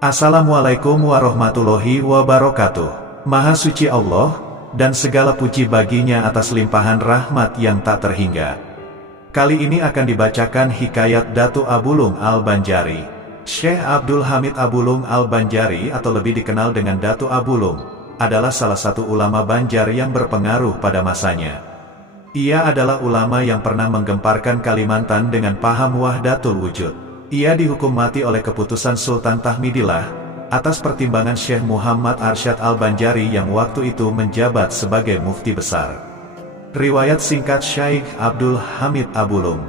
Assalamualaikum warahmatullahi wabarakatuh. Maha suci Allah, dan segala puji baginya atas limpahan rahmat yang tak terhingga. Kali ini akan dibacakan hikayat Datuk Abulung Al-Banjari. Syekh Abdul Hamid Abulung Al-Banjari atau lebih dikenal dengan Datuk Abulung, adalah salah satu ulama Banjar yang berpengaruh pada masanya. Ia adalah ulama yang pernah menggemparkan Kalimantan dengan paham wahdatul wujud. Ia dihukum mati oleh keputusan Sultan Tahmidillah, atas pertimbangan Syekh Muhammad Arsyad Al-Banjari yang waktu itu menjabat sebagai mufti besar. Riwayat singkat Syekh Abdul Hamid Abulung.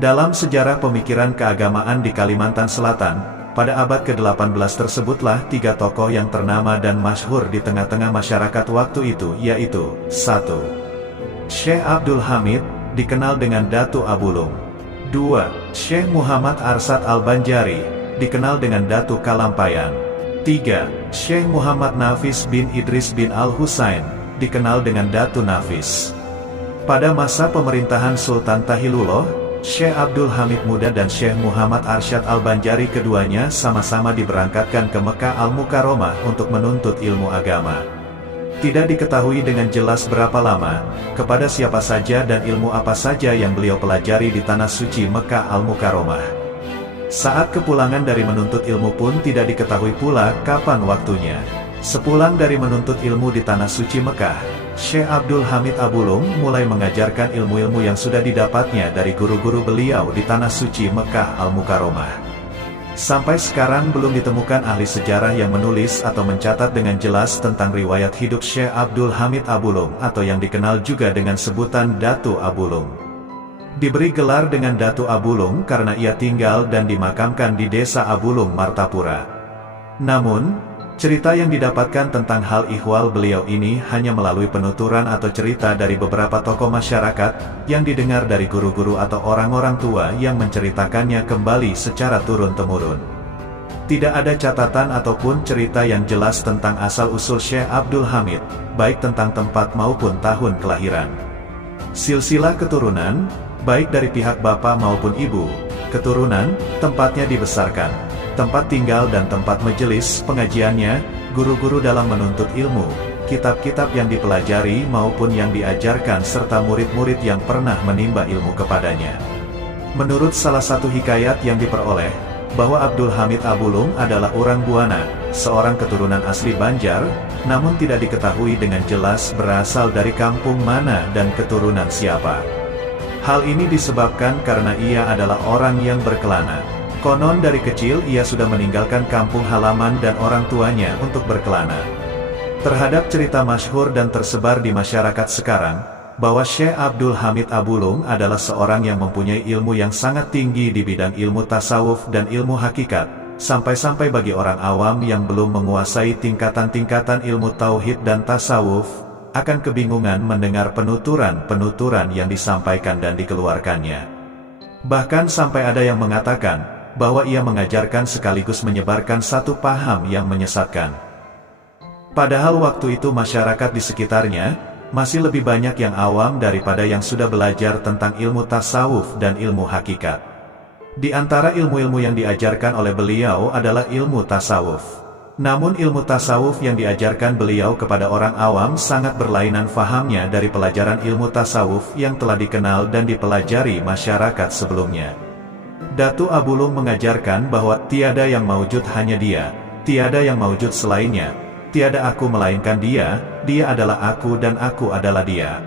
Dalam sejarah pemikiran keagamaan di Kalimantan Selatan, pada abad ke-18 tersebutlah tiga tokoh yang ternama dan masyhur di tengah-tengah masyarakat waktu itu, yaitu 1. Syekh Abdul Hamid, dikenal dengan Datuk Abulung. 2. Syekh Muhammad Arsyad Al-Banjari, dikenal dengan Datuk Kalampayan. 3. Syekh Muhammad Nafis bin Idris bin Al-Husain, dikenal dengan Datuk Nafis. Pada masa pemerintahan Sultan Tahilullah, Syekh Abdul Hamid Muda dan Syekh Muhammad Arsyad Al-Banjari keduanya sama-sama diberangkatkan ke Mekah Al-Mukarramah untuk menuntut ilmu agama. Tidak diketahui dengan jelas berapa lama, kepada siapa saja dan ilmu apa saja yang beliau pelajari di Tanah Suci Mekah Al-Mukarramah. Saat kepulangan dari menuntut ilmu pun tidak diketahui pula kapan waktunya. Sepulang dari menuntut ilmu di Tanah Suci Mekah, Syekh Abdul Hamid Abulung mulai mengajarkan ilmu-ilmu yang sudah didapatnya dari guru-guru beliau di Tanah Suci Mekah Al-Mukarramah. Sampai sekarang belum ditemukan ahli sejarah yang menulis atau mencatat dengan jelas tentang riwayat hidup Syekh Abdul Hamid Abulung atau yang dikenal juga dengan sebutan Datuk Abulung. Diberi gelar dengan Datuk Abulung karena ia tinggal dan dimakamkan di desa Abulung, Martapura. Namun, cerita yang didapatkan tentang hal ihwal beliau ini hanya melalui penuturan atau cerita dari beberapa tokoh masyarakat, yang didengar dari guru-guru atau orang-orang tua yang menceritakannya kembali secara turun-temurun. Tidak ada catatan ataupun cerita yang jelas tentang asal-usul Syekh Abdul Hamid, baik tentang tempat maupun tahun kelahiran. Silsilah keturunan, baik dari pihak bapak maupun ibu, keturunan, tempatnya dibesarkan, tempat tinggal dan tempat majelis pengajiannya, guru-guru dalam menuntut ilmu, kitab-kitab yang dipelajari maupun yang diajarkan serta murid-murid yang pernah menimba ilmu kepadanya. Menurut salah satu hikayat yang diperoleh, bahwa Abdul Hamid Abulung adalah orang Buana, seorang keturunan asli Banjar, namun tidak diketahui dengan jelas berasal dari kampung mana dan keturunan siapa. Hal ini disebabkan karena ia adalah orang yang berkelana. Konon dari kecil ia sudah meninggalkan kampung halaman dan orang tuanya untuk berkelana. Terhadap cerita masyhur dan tersebar di masyarakat sekarang, bahwa Syekh Abdul Hamid Abulung adalah seorang yang mempunyai ilmu yang sangat tinggi di bidang ilmu tasawuf dan ilmu hakikat, sampai-sampai bagi orang awam yang belum menguasai tingkatan-tingkatan ilmu tauhid dan tasawuf, akan kebingungan mendengar penuturan-penuturan yang disampaikan dan dikeluarkannya. Bahkan sampai ada yang mengatakan, bahwa ia mengajarkan sekaligus menyebarkan satu paham yang menyesatkan. Padahal waktu itu masyarakat di sekitarnya, masih lebih banyak yang awam daripada yang sudah belajar tentang ilmu tasawuf dan ilmu hakikat. Di antara ilmu-ilmu yang diajarkan oleh beliau adalah ilmu tasawuf. Namun ilmu tasawuf yang diajarkan beliau kepada orang awam sangat berlainan fahamnya dari pelajaran ilmu tasawuf yang telah dikenal dan dipelajari masyarakat sebelumnya. Datuk Abulung mengajarkan bahwa tiada yang maujud hanya dia, tiada yang maujud selainnya, tiada aku melainkan dia, dia adalah aku dan aku adalah dia.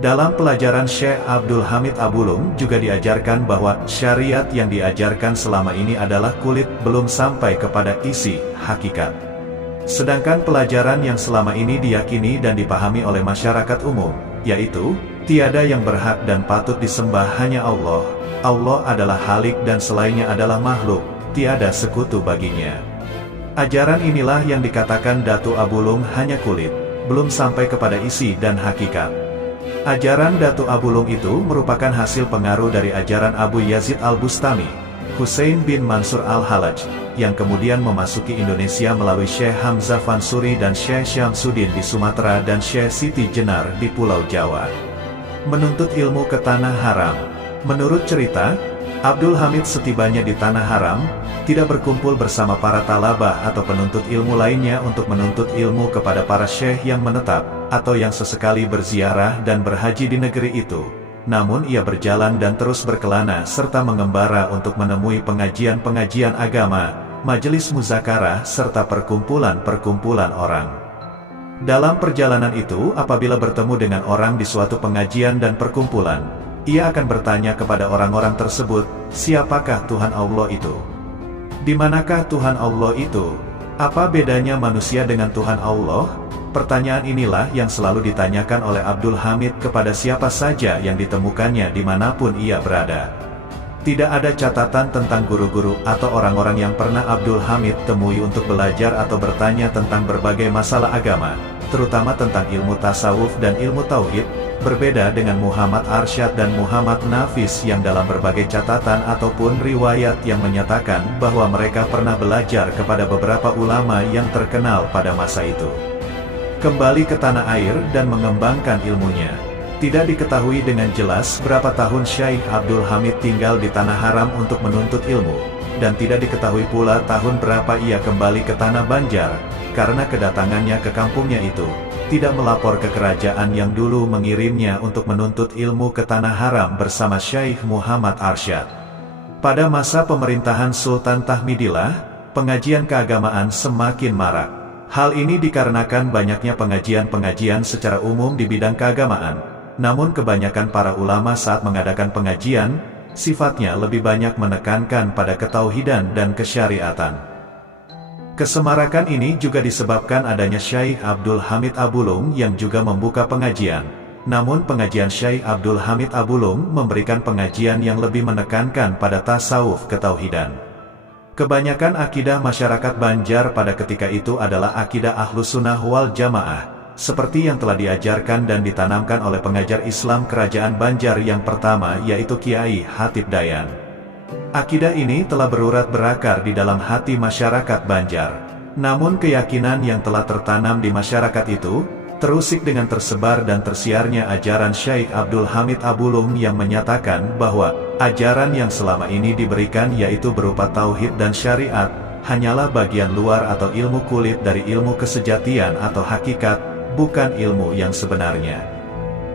Dalam pelajaran Syekh Abdul Hamid Abulung juga diajarkan bahwa syariat yang diajarkan selama ini adalah kulit, belum sampai kepada isi, hakikat. Sedangkan pelajaran yang selama ini diyakini dan dipahami oleh masyarakat umum, yaitu, tiada yang berhak dan patut disembah hanya Allah. Allah adalah Halik dan selainnya adalah makhluk, tiada sekutu baginya. Ajaran inilah yang dikatakan Datuk Abulung hanya kulit, belum sampai kepada isi dan hakikat. Ajaran Datuk Abulung itu merupakan hasil pengaruh dari ajaran Abu Yazid Al-Bustami, Husain bin Mansur Al-Halaj, yang kemudian memasuki Indonesia melalui Syekh Hamzah Fansuri dan Syekh Syamsuddin di Sumatera dan Syekh Siti Jenar di Pulau Jawa. Menuntut ilmu ke Tanah Haram. Menurut cerita, Abdul Hamid setibanya di Tanah Haram, tidak berkumpul bersama para talabah atau penuntut ilmu lainnya untuk menuntut ilmu kepada para syekh yang menetap, atau yang sesekali berziarah dan berhaji di negeri itu. Namun ia berjalan dan terus berkelana serta mengembara untuk menemui pengajian-pengajian agama, majelis muzakarah serta perkumpulan-perkumpulan orang. Dalam perjalanan itu, apabila bertemu dengan orang di suatu pengajian dan perkumpulan, ia akan bertanya kepada orang-orang tersebut, siapakah Tuhan Allah itu? Di manakah Tuhan Allah itu? Apa bedanya manusia dengan Tuhan Allah? Pertanyaan inilah yang selalu ditanyakan oleh Abdul Hamid kepada siapa saja yang ditemukannya dimanapun ia berada. Tidak ada catatan tentang guru-guru atau orang-orang yang pernah Abdul Hamid temui untuk belajar atau bertanya tentang berbagai masalah agama, terutama tentang ilmu tasawuf dan ilmu tauhid, berbeda dengan Muhammad Arsyad dan Muhammad Nafis yang dalam berbagai catatan ataupun riwayat yang menyatakan bahwa mereka pernah belajar kepada beberapa ulama yang terkenal pada masa itu. Kembali ke tanah air dan mengembangkan ilmunya. Tidak diketahui dengan jelas berapa tahun Syekh Abdul Hamid tinggal di Tanah Haram untuk menuntut ilmu, dan tidak diketahui pula tahun berapa ia kembali ke Tanah Banjar, karena kedatangannya ke kampungnya itu tidak melapor ke kerajaan yang dulu mengirimnya untuk menuntut ilmu ke Tanah Haram bersama Syekh Muhammad Arsyad. Pada masa pemerintahan Sultan Tahmidillah, pengajian keagamaan semakin marak. Hal ini dikarenakan banyaknya pengajian-pengajian secara umum di bidang keagamaan, namun kebanyakan para ulama saat mengadakan pengajian, sifatnya lebih banyak menekankan pada ketauhidan dan kesyariatan. Kesemarakan ini juga disebabkan adanya Syekh Abdul Hamid Abulung yang juga membuka pengajian. Namun pengajian Syekh Abdul Hamid Abulung memberikan pengajian yang lebih menekankan pada tasawuf ketauhidan. Kebanyakan akidah masyarakat Banjar pada ketika itu adalah akidah Ahlus Sunnah wal Jamaah, seperti yang telah diajarkan dan ditanamkan oleh pengajar Islam Kerajaan Banjar yang pertama yaitu Kiai Hatib Dayan. Akidah ini telah berurat berakar di dalam hati masyarakat Banjar. Namun keyakinan yang telah tertanam di masyarakat itu, terusik dengan tersebar dan tersiarnya ajaran Syekh Abdul Hamid Abulung yang menyatakan bahwa ajaran yang selama ini diberikan yaitu berupa tauhid dan syariat, hanyalah bagian luar atau ilmu kulit dari ilmu kesejatian atau hakikat, bukan ilmu yang sebenarnya.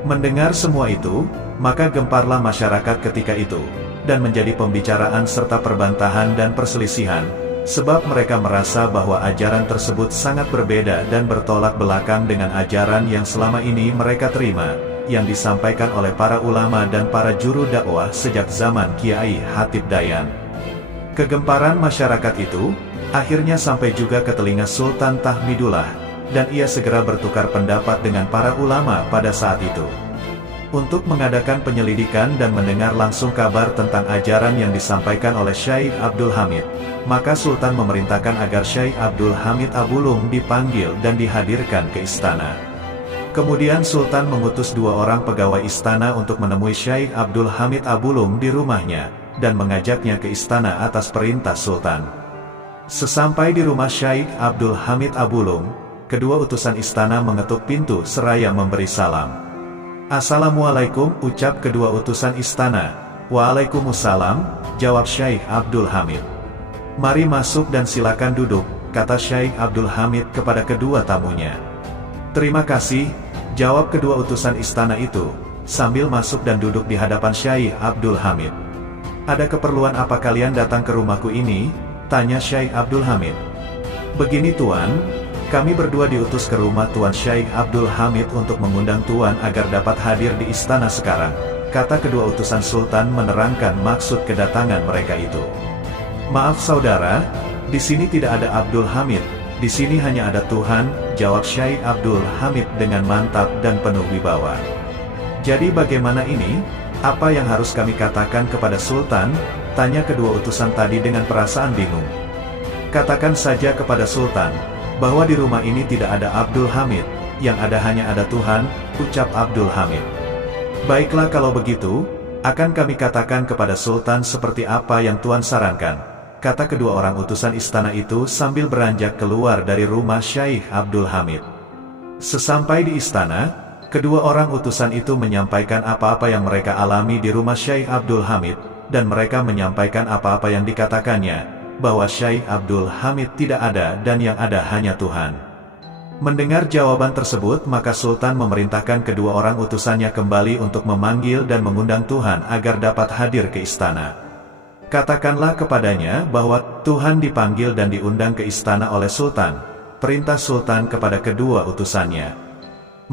Mendengar semua itu, maka gemparlah masyarakat ketika itu, dan menjadi pembicaraan serta perbantahan dan perselisihan, sebab mereka merasa bahwa ajaran tersebut sangat berbeda dan bertolak belakang dengan ajaran yang selama ini mereka terima, yang disampaikan oleh para ulama dan para juru dakwah sejak zaman Kiai Hatib Dayan. Kegemparan masyarakat itu, akhirnya sampai juga ke telinga Sultan Tahmidullah, dan ia segera bertukar pendapat dengan para ulama pada saat itu. Untuk mengadakan penyelidikan dan mendengar langsung kabar tentang ajaran yang disampaikan oleh Syekh Abdul Hamid, maka Sultan memerintahkan agar Syekh Abdul Hamid Abulung dipanggil dan dihadirkan ke istana. Kemudian Sultan mengutus 2 orang pegawai istana untuk menemui Syekh Abdul Hamid Abulung di rumahnya, dan mengajaknya ke istana atas perintah Sultan. Sesampai di rumah Syekh Abdul Hamid Abulung, kedua utusan istana mengetuk pintu seraya memberi salam. "Assalamualaikum," ucap kedua utusan istana. "Waalaikumsalam," jawab Syekh Abdul Hamid. "Mari masuk dan silakan duduk," kata Syekh Abdul Hamid kepada kedua tamunya. "Terima kasih," jawab kedua utusan istana itu, sambil masuk dan duduk di hadapan Syekh Abdul Hamid. "Ada keperluan apa kalian datang ke rumahku ini?" tanya Syekh Abdul Hamid. "Begini Tuan, kami berdua diutus ke rumah Tuan Syekh Abdul Hamid untuk mengundang Tuan agar dapat hadir di istana sekarang," kata kedua utusan Sultan menerangkan maksud kedatangan mereka itu. "Maaf saudara, di sini tidak ada Abdul Hamid, di sini hanya ada Tuhan," jawab Syekh Abdul Hamid dengan mantap dan penuh wibawa. "Jadi bagaimana ini? Apa yang harus kami katakan kepada Sultan?" tanya kedua utusan tadi dengan perasaan bingung. "Katakan saja kepada Sultan bahwa di rumah ini tidak ada Abdul Hamid, yang ada hanya ada Tuhan," ucap Abdul Hamid. "Baiklah kalau begitu, akan kami katakan kepada Sultan seperti apa yang Tuan sarankan," kata kedua orang utusan istana itu sambil beranjak keluar dari rumah Syekh Abdul Hamid. Sesampai di istana, kedua orang utusan itu menyampaikan apa-apa yang mereka alami di rumah Syekh Abdul Hamid, dan mereka menyampaikan apa-apa yang dikatakannya, bahwa Syekh Abdul Hamid tidak ada dan yang ada hanya Tuhan. Mendengar jawaban tersebut, maka Sultan memerintahkan kedua orang utusannya kembali untuk memanggil dan mengundang Tuhan agar dapat hadir ke istana. Katakanlah kepadanya bahwa Tuhan dipanggil dan diundang ke istana oleh Sultan, perintah Sultan kepada kedua utusannya.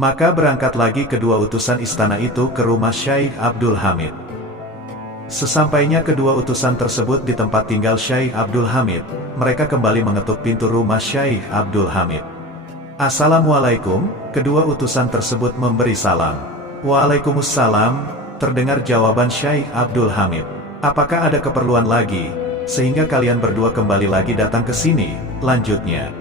Maka berangkat lagi kedua utusan istana itu ke rumah Syekh Abdul Hamid. Sesampainya kedua utusan tersebut di tempat tinggal Syekh Abdul Hamid, mereka kembali mengetuk pintu rumah Syekh Abdul Hamid. "Assalamualaikum," kedua utusan tersebut memberi salam. "Waalaikumsalam," terdengar jawaban Syekh Abdul Hamid. "Apakah ada keperluan lagi, sehingga kalian berdua kembali lagi datang ke sini?" lanjutnya.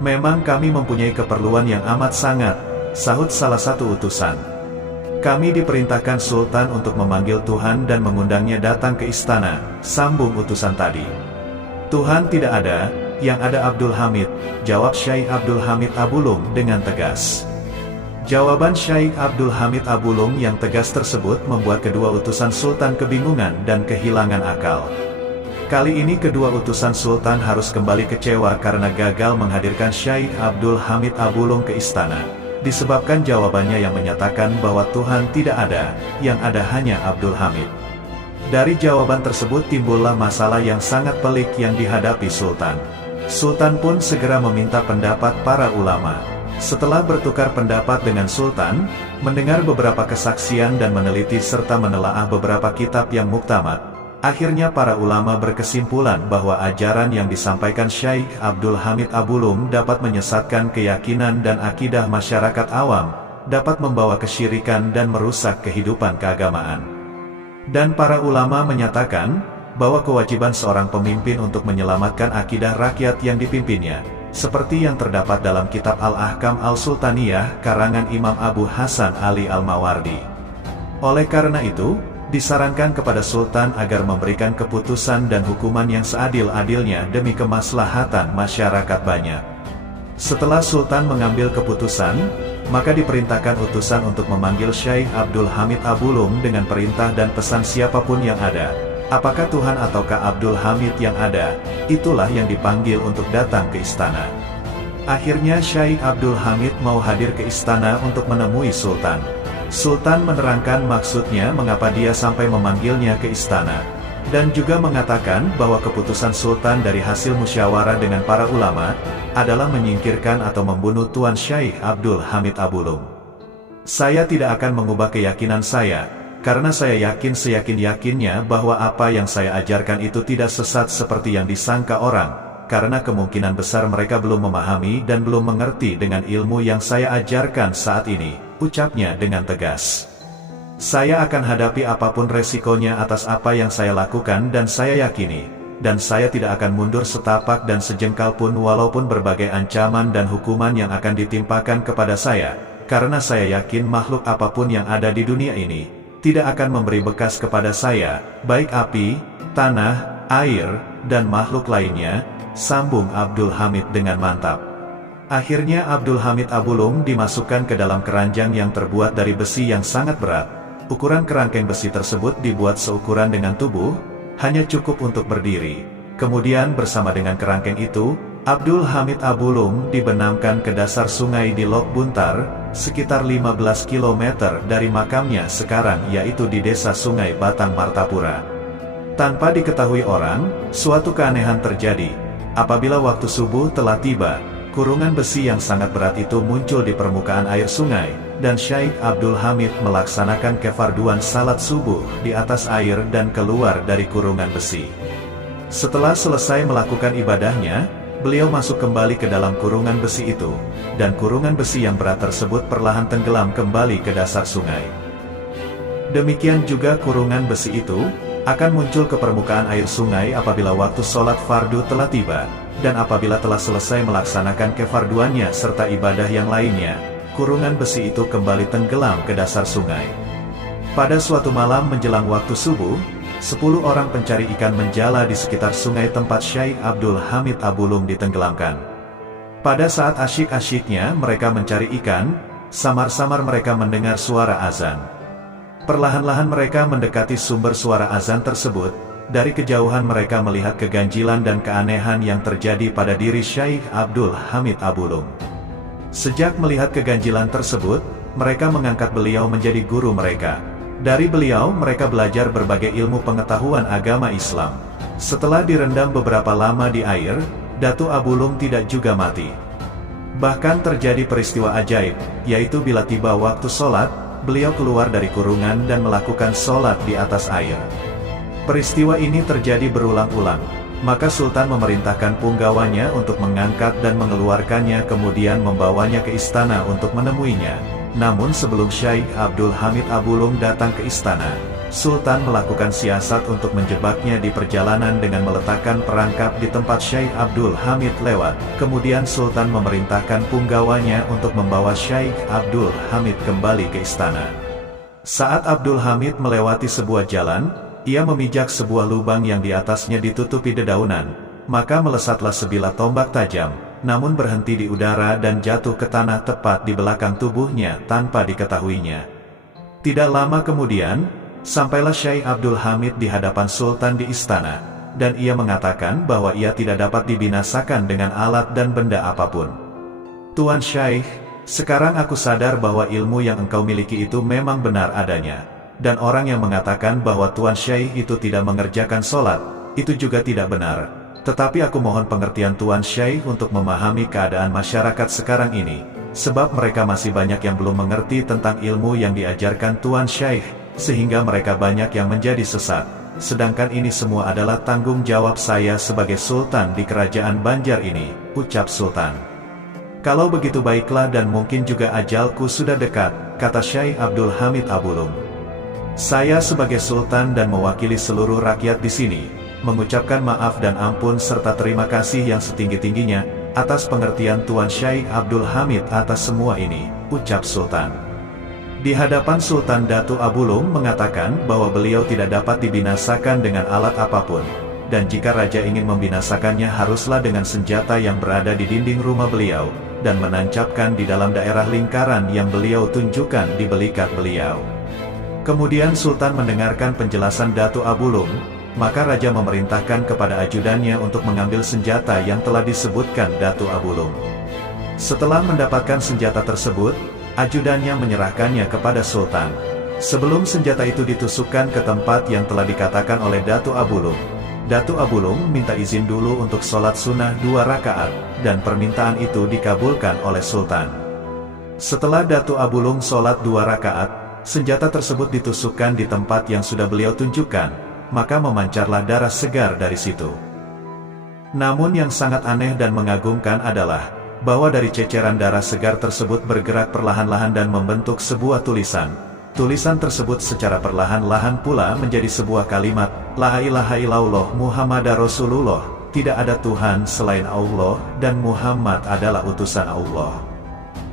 "Memang kami mempunyai keperluan yang amat sangat," sahut salah satu utusan. "Kami diperintahkan Sultan untuk memanggil Tuhan dan mengundangnya datang ke istana," sambung utusan tadi. "Tuhan tidak ada, yang ada Abdul Hamid," jawab Syekh Abdul Hamid Abulum dengan tegas. Jawaban Syekh Abdul Hamid Abulum yang tegas tersebut membuat kedua utusan Sultan kebingungan dan kehilangan akal. Kali ini kedua utusan Sultan harus kembali kecewa karena gagal menghadirkan Syekh Abdul Hamid Abulum ke istana, disebabkan jawabannya yang menyatakan bahwa Tuhan tidak ada, yang ada hanya Abdul Hamid. Dari jawaban tersebut timbullah masalah yang sangat pelik yang dihadapi Sultan. Sultan pun segera meminta pendapat para ulama. Setelah bertukar pendapat dengan Sultan, mendengar beberapa kesaksian dan meneliti serta menelaah beberapa kitab yang muktamad, akhirnya para ulama berkesimpulan bahwa ajaran yang disampaikan Syekh Abdul Hamid Abulum dapat menyesatkan keyakinan dan akidah masyarakat awam, dapat membawa kesyirikan dan merusak kehidupan keagamaan. Dan para ulama menyatakan bahwa kewajiban seorang pemimpin untuk menyelamatkan akidah rakyat yang dipimpinnya, seperti yang terdapat dalam kitab Al-Ahkam Al-Sultaniyah karangan Imam Abu Hasan Ali Al-Mawardi. Oleh karena itu, disarankan kepada Sultan agar memberikan keputusan dan hukuman yang seadil-adilnya demi kemaslahatan masyarakat banyak. Setelah Sultan mengambil keputusan, maka diperintahkan utusan untuk memanggil Syekh Abdul Hamid Abulum dengan perintah dan pesan siapapun yang ada. Apakah Tuhan ataukah Abdul Hamid yang ada, itulah yang dipanggil untuk datang ke istana. Akhirnya Syekh Abdul Hamid mau hadir ke istana untuk menemui Sultan. Sultan menerangkan maksudnya mengapa dia sampai memanggilnya ke istana, dan juga mengatakan bahwa keputusan Sultan dari hasil musyawarah dengan para ulama, adalah menyingkirkan atau membunuh Tuan Syekh Abdul Hamid Abulum. "Saya tidak akan mengubah keyakinan saya, karena saya yakin seyakin-yakinnya bahwa apa yang saya ajarkan itu tidak sesat seperti yang disangka orang, karena kemungkinan besar mereka belum memahami dan belum mengerti dengan ilmu yang saya ajarkan saat ini," ucapnya dengan tegas. "Saya akan hadapi apapun resikonya atas apa yang saya lakukan dan saya yakini, dan saya tidak akan mundur setapak dan sejengkal pun walaupun berbagai ancaman dan hukuman yang akan ditimpakan kepada saya, karena saya yakin makhluk apapun yang ada di dunia ini tidak akan memberi bekas kepada saya, baik api, tanah, air, dan makhluk lainnya," sambung Abdul Hamid dengan mantap. Akhirnya Abdul Hamid Abulum dimasukkan ke dalam keranjang yang terbuat dari besi yang sangat berat. Ukuran kerangkeng besi tersebut dibuat seukuran dengan tubuh, hanya cukup untuk berdiri. Kemudian bersama dengan kerangkeng itu, Abdul Hamid Abulum dibenamkan ke dasar sungai di Lok Buntar, sekitar 15 km dari makamnya sekarang, yaitu di desa Sungai Batang Martapura. Tanpa diketahui orang, suatu keanehan terjadi. Apabila waktu subuh telah tiba, kurungan besi yang sangat berat itu muncul di permukaan air sungai, dan Syekh Abdul Hamid melaksanakan kefarduan salat subuh di atas air dan keluar dari kurungan besi. Setelah selesai melakukan ibadahnya, beliau masuk kembali ke dalam kurungan besi itu, dan kurungan besi yang berat tersebut perlahan tenggelam kembali ke dasar sungai. Demikian juga kurungan besi itu akan muncul ke permukaan air sungai apabila waktu sholat fardu telah tiba, dan apabila telah selesai melaksanakan kefarduannya serta ibadah yang lainnya, kurungan besi itu kembali tenggelam ke dasar sungai. Pada suatu malam menjelang waktu subuh, 10 orang pencari ikan menjala di sekitar sungai tempat Syekh Abdul Hamid Abulum ditenggelamkan. Pada saat asyik-asyiknya mereka mencari ikan, samar-samar mereka mendengar suara azan. Perlahan-lahan mereka mendekati sumber suara azan tersebut, dari kejauhan mereka melihat keganjilan dan keanehan yang terjadi pada diri Syekh Abdul Hamid Abulung. Sejak melihat keganjilan tersebut, mereka mengangkat beliau menjadi guru mereka. Dari beliau mereka belajar berbagai ilmu pengetahuan agama Islam. Setelah direndam beberapa lama di air, Datuk Abulung tidak juga mati. Bahkan terjadi peristiwa ajaib, yaitu bila tiba waktu sholat, beliau keluar dari kurungan dan melakukan sholat di atas air. Peristiwa ini terjadi berulang-ulang, maka Sultan memerintahkan punggawanya untuk mengangkat dan mengeluarkannya kemudian membawanya ke istana untuk menemuinya. Namun sebelum Syekh Abdul Hamid Abulung datang ke istana, Sultan melakukan siasat untuk menjebaknya di perjalanan dengan meletakkan perangkap di tempat Syekh Abdul Hamid lewat. Kemudian Sultan memerintahkan punggawanya untuk membawa Syekh Abdul Hamid kembali ke istana. Saat Abdul Hamid melewati sebuah jalan, ia memijak sebuah lubang yang di atasnya ditutupi dedaunan, maka melesatlah sebilah tombak tajam, namun berhenti di udara dan jatuh ke tanah tepat di belakang tubuhnya tanpa diketahuinya. Tidak lama kemudian, sampailah Syekh Abdul Hamid di hadapan Sultan di istana, dan ia mengatakan bahwa ia tidak dapat dibinasakan dengan alat dan benda apapun. Tuan Syekh, sekarang aku sadar bahwa ilmu yang engkau miliki itu memang benar adanya. Dan orang yang mengatakan bahwa Tuan Syekh itu tidak mengerjakan sholat, itu juga tidak benar. Tetapi aku mohon pengertian Tuan Syekh untuk memahami keadaan masyarakat sekarang ini, sebab mereka masih banyak yang belum mengerti tentang ilmu yang diajarkan Tuan Syekh, sehingga mereka banyak yang menjadi sesat. Sedangkan ini semua adalah tanggung jawab saya sebagai Sultan di kerajaan Banjar ini, ucap Sultan. Kalau begitu baiklah dan mungkin juga ajalku sudah dekat, kata Syekh Abdul Hamid Abulung. Saya sebagai Sultan dan mewakili seluruh rakyat di sini, mengucapkan maaf dan ampun serta terima kasih yang setinggi-tingginya, atas pengertian Tuan Syekh Abdul Hamid atas semua ini, ucap Sultan. Di hadapan Sultan, Datuk Abulung mengatakan bahwa beliau tidak dapat dibinasakan dengan alat apapun, dan jika raja ingin membinasakannya haruslah dengan senjata yang berada di dinding rumah beliau, dan menancapkan di dalam daerah lingkaran yang beliau tunjukkan di belikat beliau. Kemudian Sultan mendengarkan penjelasan Datuk Abulung, maka raja memerintahkan kepada ajudannya untuk mengambil senjata yang telah disebutkan Datuk Abulung. Setelah mendapatkan senjata tersebut, ajudannya menyerahkannya kepada Sultan. Sebelum senjata itu ditusukkan ke tempat yang telah dikatakan oleh Datuk Abulung, Datuk Abulung minta izin dulu untuk sholat sunnah 2 rakaat, dan permintaan itu dikabulkan oleh Sultan. Setelah Datuk Abulung sholat 2 rakaat, senjata tersebut ditusukkan di tempat yang sudah beliau tunjukkan, maka memancarlah darah segar dari situ. Namun yang sangat aneh dan mengagumkan adalah, bahwa dari ceceran darah segar tersebut bergerak perlahan-lahan dan membentuk sebuah tulisan. Tulisan tersebut secara perlahan-lahan pula menjadi sebuah kalimat, La ilaha illallah Muhammadar Rasulullah, tidak ada Tuhan selain Allah, dan Muhammad adalah utusan Allah.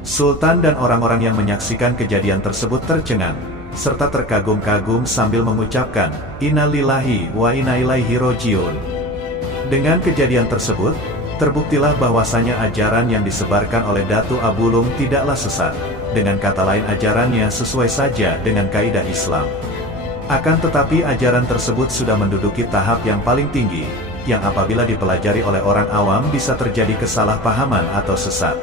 Sultan dan orang-orang yang menyaksikan kejadian tersebut tercengang, serta terkagum-kagum sambil mengucapkan, Inna lillahi wa inna ilaihi rojiun. Dengan kejadian tersebut, terbuktilah bahwasanya ajaran yang disebarkan oleh Datuk Abulung tidaklah sesat, dengan kata lain ajarannya sesuai saja dengan kaidah Islam. Akan tetapi ajaran tersebut sudah menduduki tahap yang paling tinggi, yang apabila dipelajari oleh orang awam bisa terjadi kesalahpahaman atau sesat.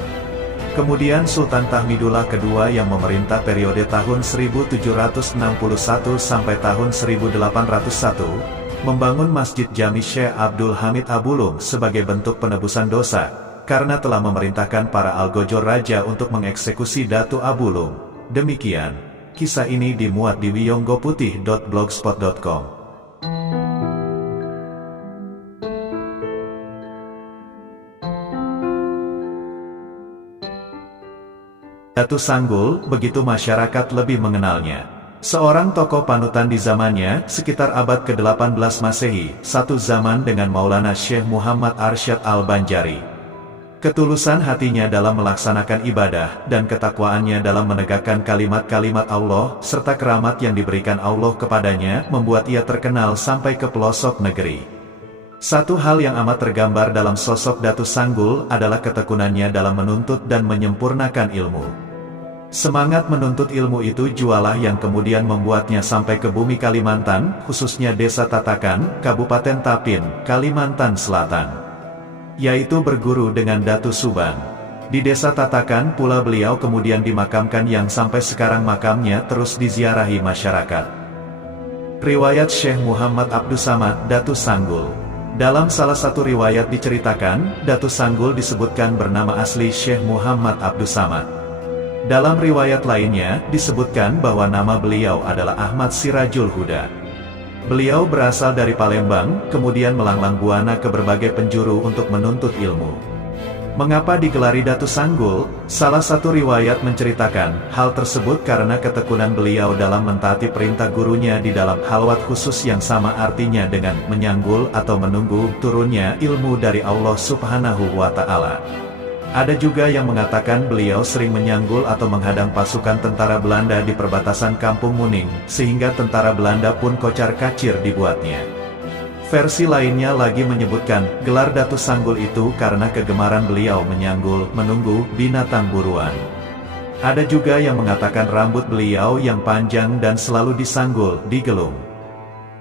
Kemudian Sultan Tahmidullah II yang memerintah periode tahun 1761 sampai tahun 1801, membangun Masjid Jami Syekh Abdul Hamid Abulung sebagai bentuk penebusan dosa, karena telah memerintahkan para algojor raja untuk mengeksekusi Datuk Abulung. Demikian, kisah ini dimuat di wiyonggoputih.blogspot.com. Datuk Sanggul, begitu masyarakat lebih mengenalnya. Seorang tokoh panutan di zamannya, sekitar abad ke-18 Masehi, satu zaman dengan Maulana Syekh Muhammad Arsyad Al-Banjari. Ketulusan hatinya dalam melaksanakan ibadah, dan ketakwaannya dalam menegakkan kalimat-kalimat Allah, serta keramat yang diberikan Allah kepadanya, membuat ia terkenal sampai ke pelosok negeri. Satu hal yang amat tergambar dalam sosok Datuk Sanggul adalah ketekunannya dalam menuntut dan menyempurnakan ilmu. Semangat menuntut ilmu itu jualah yang kemudian membuatnya sampai ke bumi Kalimantan, khususnya Desa Tatakan, Kabupaten Tapin, Kalimantan Selatan. Yaitu berguru dengan Datu Suban. Di Desa Tatakan pula beliau kemudian dimakamkan yang sampai sekarang makamnya terus diziarahi masyarakat. Riwayat Syekh Muhammad Abdus Samad, Datu Sanggul. Dalam salah satu riwayat diceritakan, Datu Sanggul disebutkan bernama asli Syekh Muhammad Abdus Samad. Dalam riwayat lainnya, disebutkan bahwa nama beliau adalah Ahmad Sirajul Huda. Beliau berasal dari Palembang, kemudian melanglang buana ke berbagai penjuru untuk menuntut ilmu. Mengapa digelari Datu Sanggul? Salah satu riwayat menceritakan, hal tersebut karena ketekunan beliau dalam mentaati perintah gurunya di dalam halwat khusus yang sama artinya dengan menyanggul atau menunggu turunnya ilmu dari Allah Subhanahu wa Ta'ala. Ada juga yang mengatakan beliau sering menyanggul atau menghadang pasukan tentara Belanda di perbatasan Kampung Muning, sehingga tentara Belanda pun kocar-kacir dibuatnya. Versi lainnya lagi menyebutkan, gelar Datu Sanggul itu karena kegemaran beliau menyanggul, menunggu, binatang buruan. Ada juga yang mengatakan rambut beliau yang panjang dan selalu disanggul, digelung.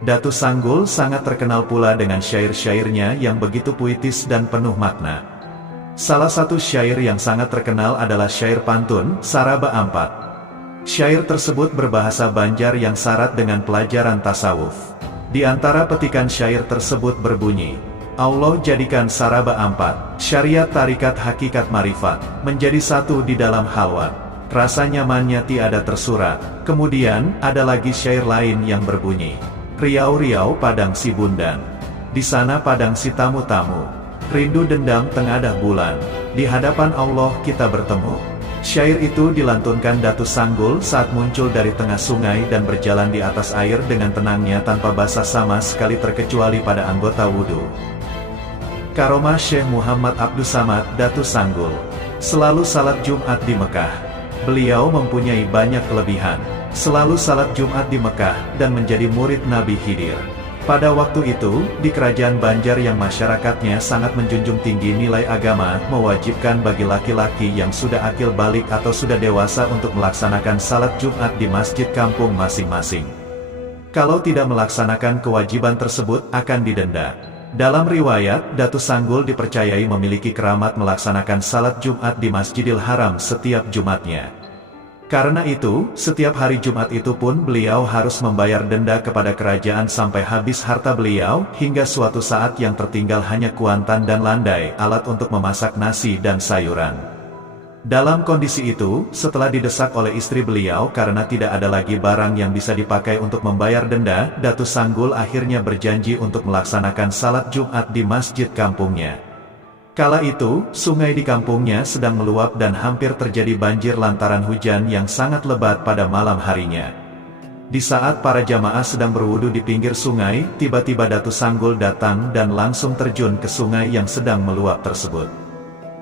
Datu Sanggul sangat terkenal pula dengan syair-syairnya yang begitu puitis dan penuh makna. Salah satu syair yang sangat terkenal adalah syair pantun, Saraba Ampat. Syair tersebut berbahasa Banjar yang syarat dengan pelajaran tasawuf. Di antara petikan syair tersebut berbunyi, Allah jadikan Saraba Ampat, syariat tarikat hakikat marifat, menjadi satu di dalam halwat. Rasa nyamannya tiada tersurat. Kemudian, ada lagi syair lain yang berbunyi, Riau-riau padang si bundan, di sana padang si tamu-tamu. Rindu dendam tengadah bulan, di hadapan Allah kita bertemu. Syair itu dilantunkan Datu Sanggul saat muncul dari tengah sungai dan berjalan di atas air dengan tenangnya tanpa basah sama sekali terkecuali pada anggota wudhu. Karomah Syekh Muhammad Abdus Samad, Datu Sanggul. Selalu salat Jumat di Mekah. Beliau mempunyai banyak kelebihan. Selalu salat Jumat di Mekah dan menjadi murid Nabi Khidir. Pada waktu itu, di kerajaan Banjar yang masyarakatnya sangat menjunjung tinggi nilai agama, mewajibkan bagi laki-laki yang sudah akil balik atau sudah dewasa untuk melaksanakan salat Jumat di masjid kampung masing-masing. Kalau tidak melaksanakan kewajiban tersebut, akan didenda. Dalam riwayat, Datu Sanggul dipercayai memiliki keramat melaksanakan salat Jumat di Masjidil Haram setiap Jumatnya. Karena itu, setiap hari Jumat itu pun beliau harus membayar denda kepada kerajaan sampai habis harta beliau, hingga suatu saat yang tertinggal hanya kuantan dan landai, alat untuk memasak nasi dan sayuran. Dalam kondisi itu, setelah didesak oleh istri beliau karena tidak ada lagi barang yang bisa dipakai untuk membayar denda, Datu Sanggul akhirnya berjanji untuk melaksanakan salat Jumat di masjid kampungnya. Kala itu, sungai di kampungnya sedang meluap dan hampir terjadi banjir lantaran hujan yang sangat lebat pada malam harinya. Di saat para jamaah sedang berwudu di pinggir sungai, tiba-tiba Datu Sanggul datang dan langsung terjun ke sungai yang sedang meluap tersebut.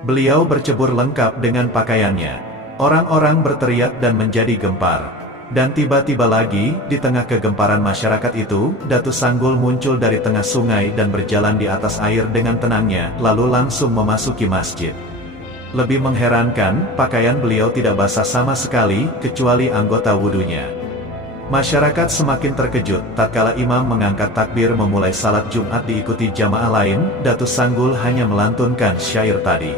Beliau bercebur lengkap dengan pakaiannya. Orang-orang berteriak dan menjadi gempar. Dan tiba-tiba lagi, di tengah kegemparan masyarakat itu, Datu Sanggul muncul dari tengah sungai dan berjalan di atas air dengan tenangnya, lalu langsung memasuki masjid. Lebih mengherankan, pakaian beliau tidak basah sama sekali, kecuali anggota wudunya. Masyarakat semakin terkejut, tatkala imam mengangkat takbir memulai salat Jumat diikuti jamaah lain, Datu Sanggul hanya melantunkan syair tadi.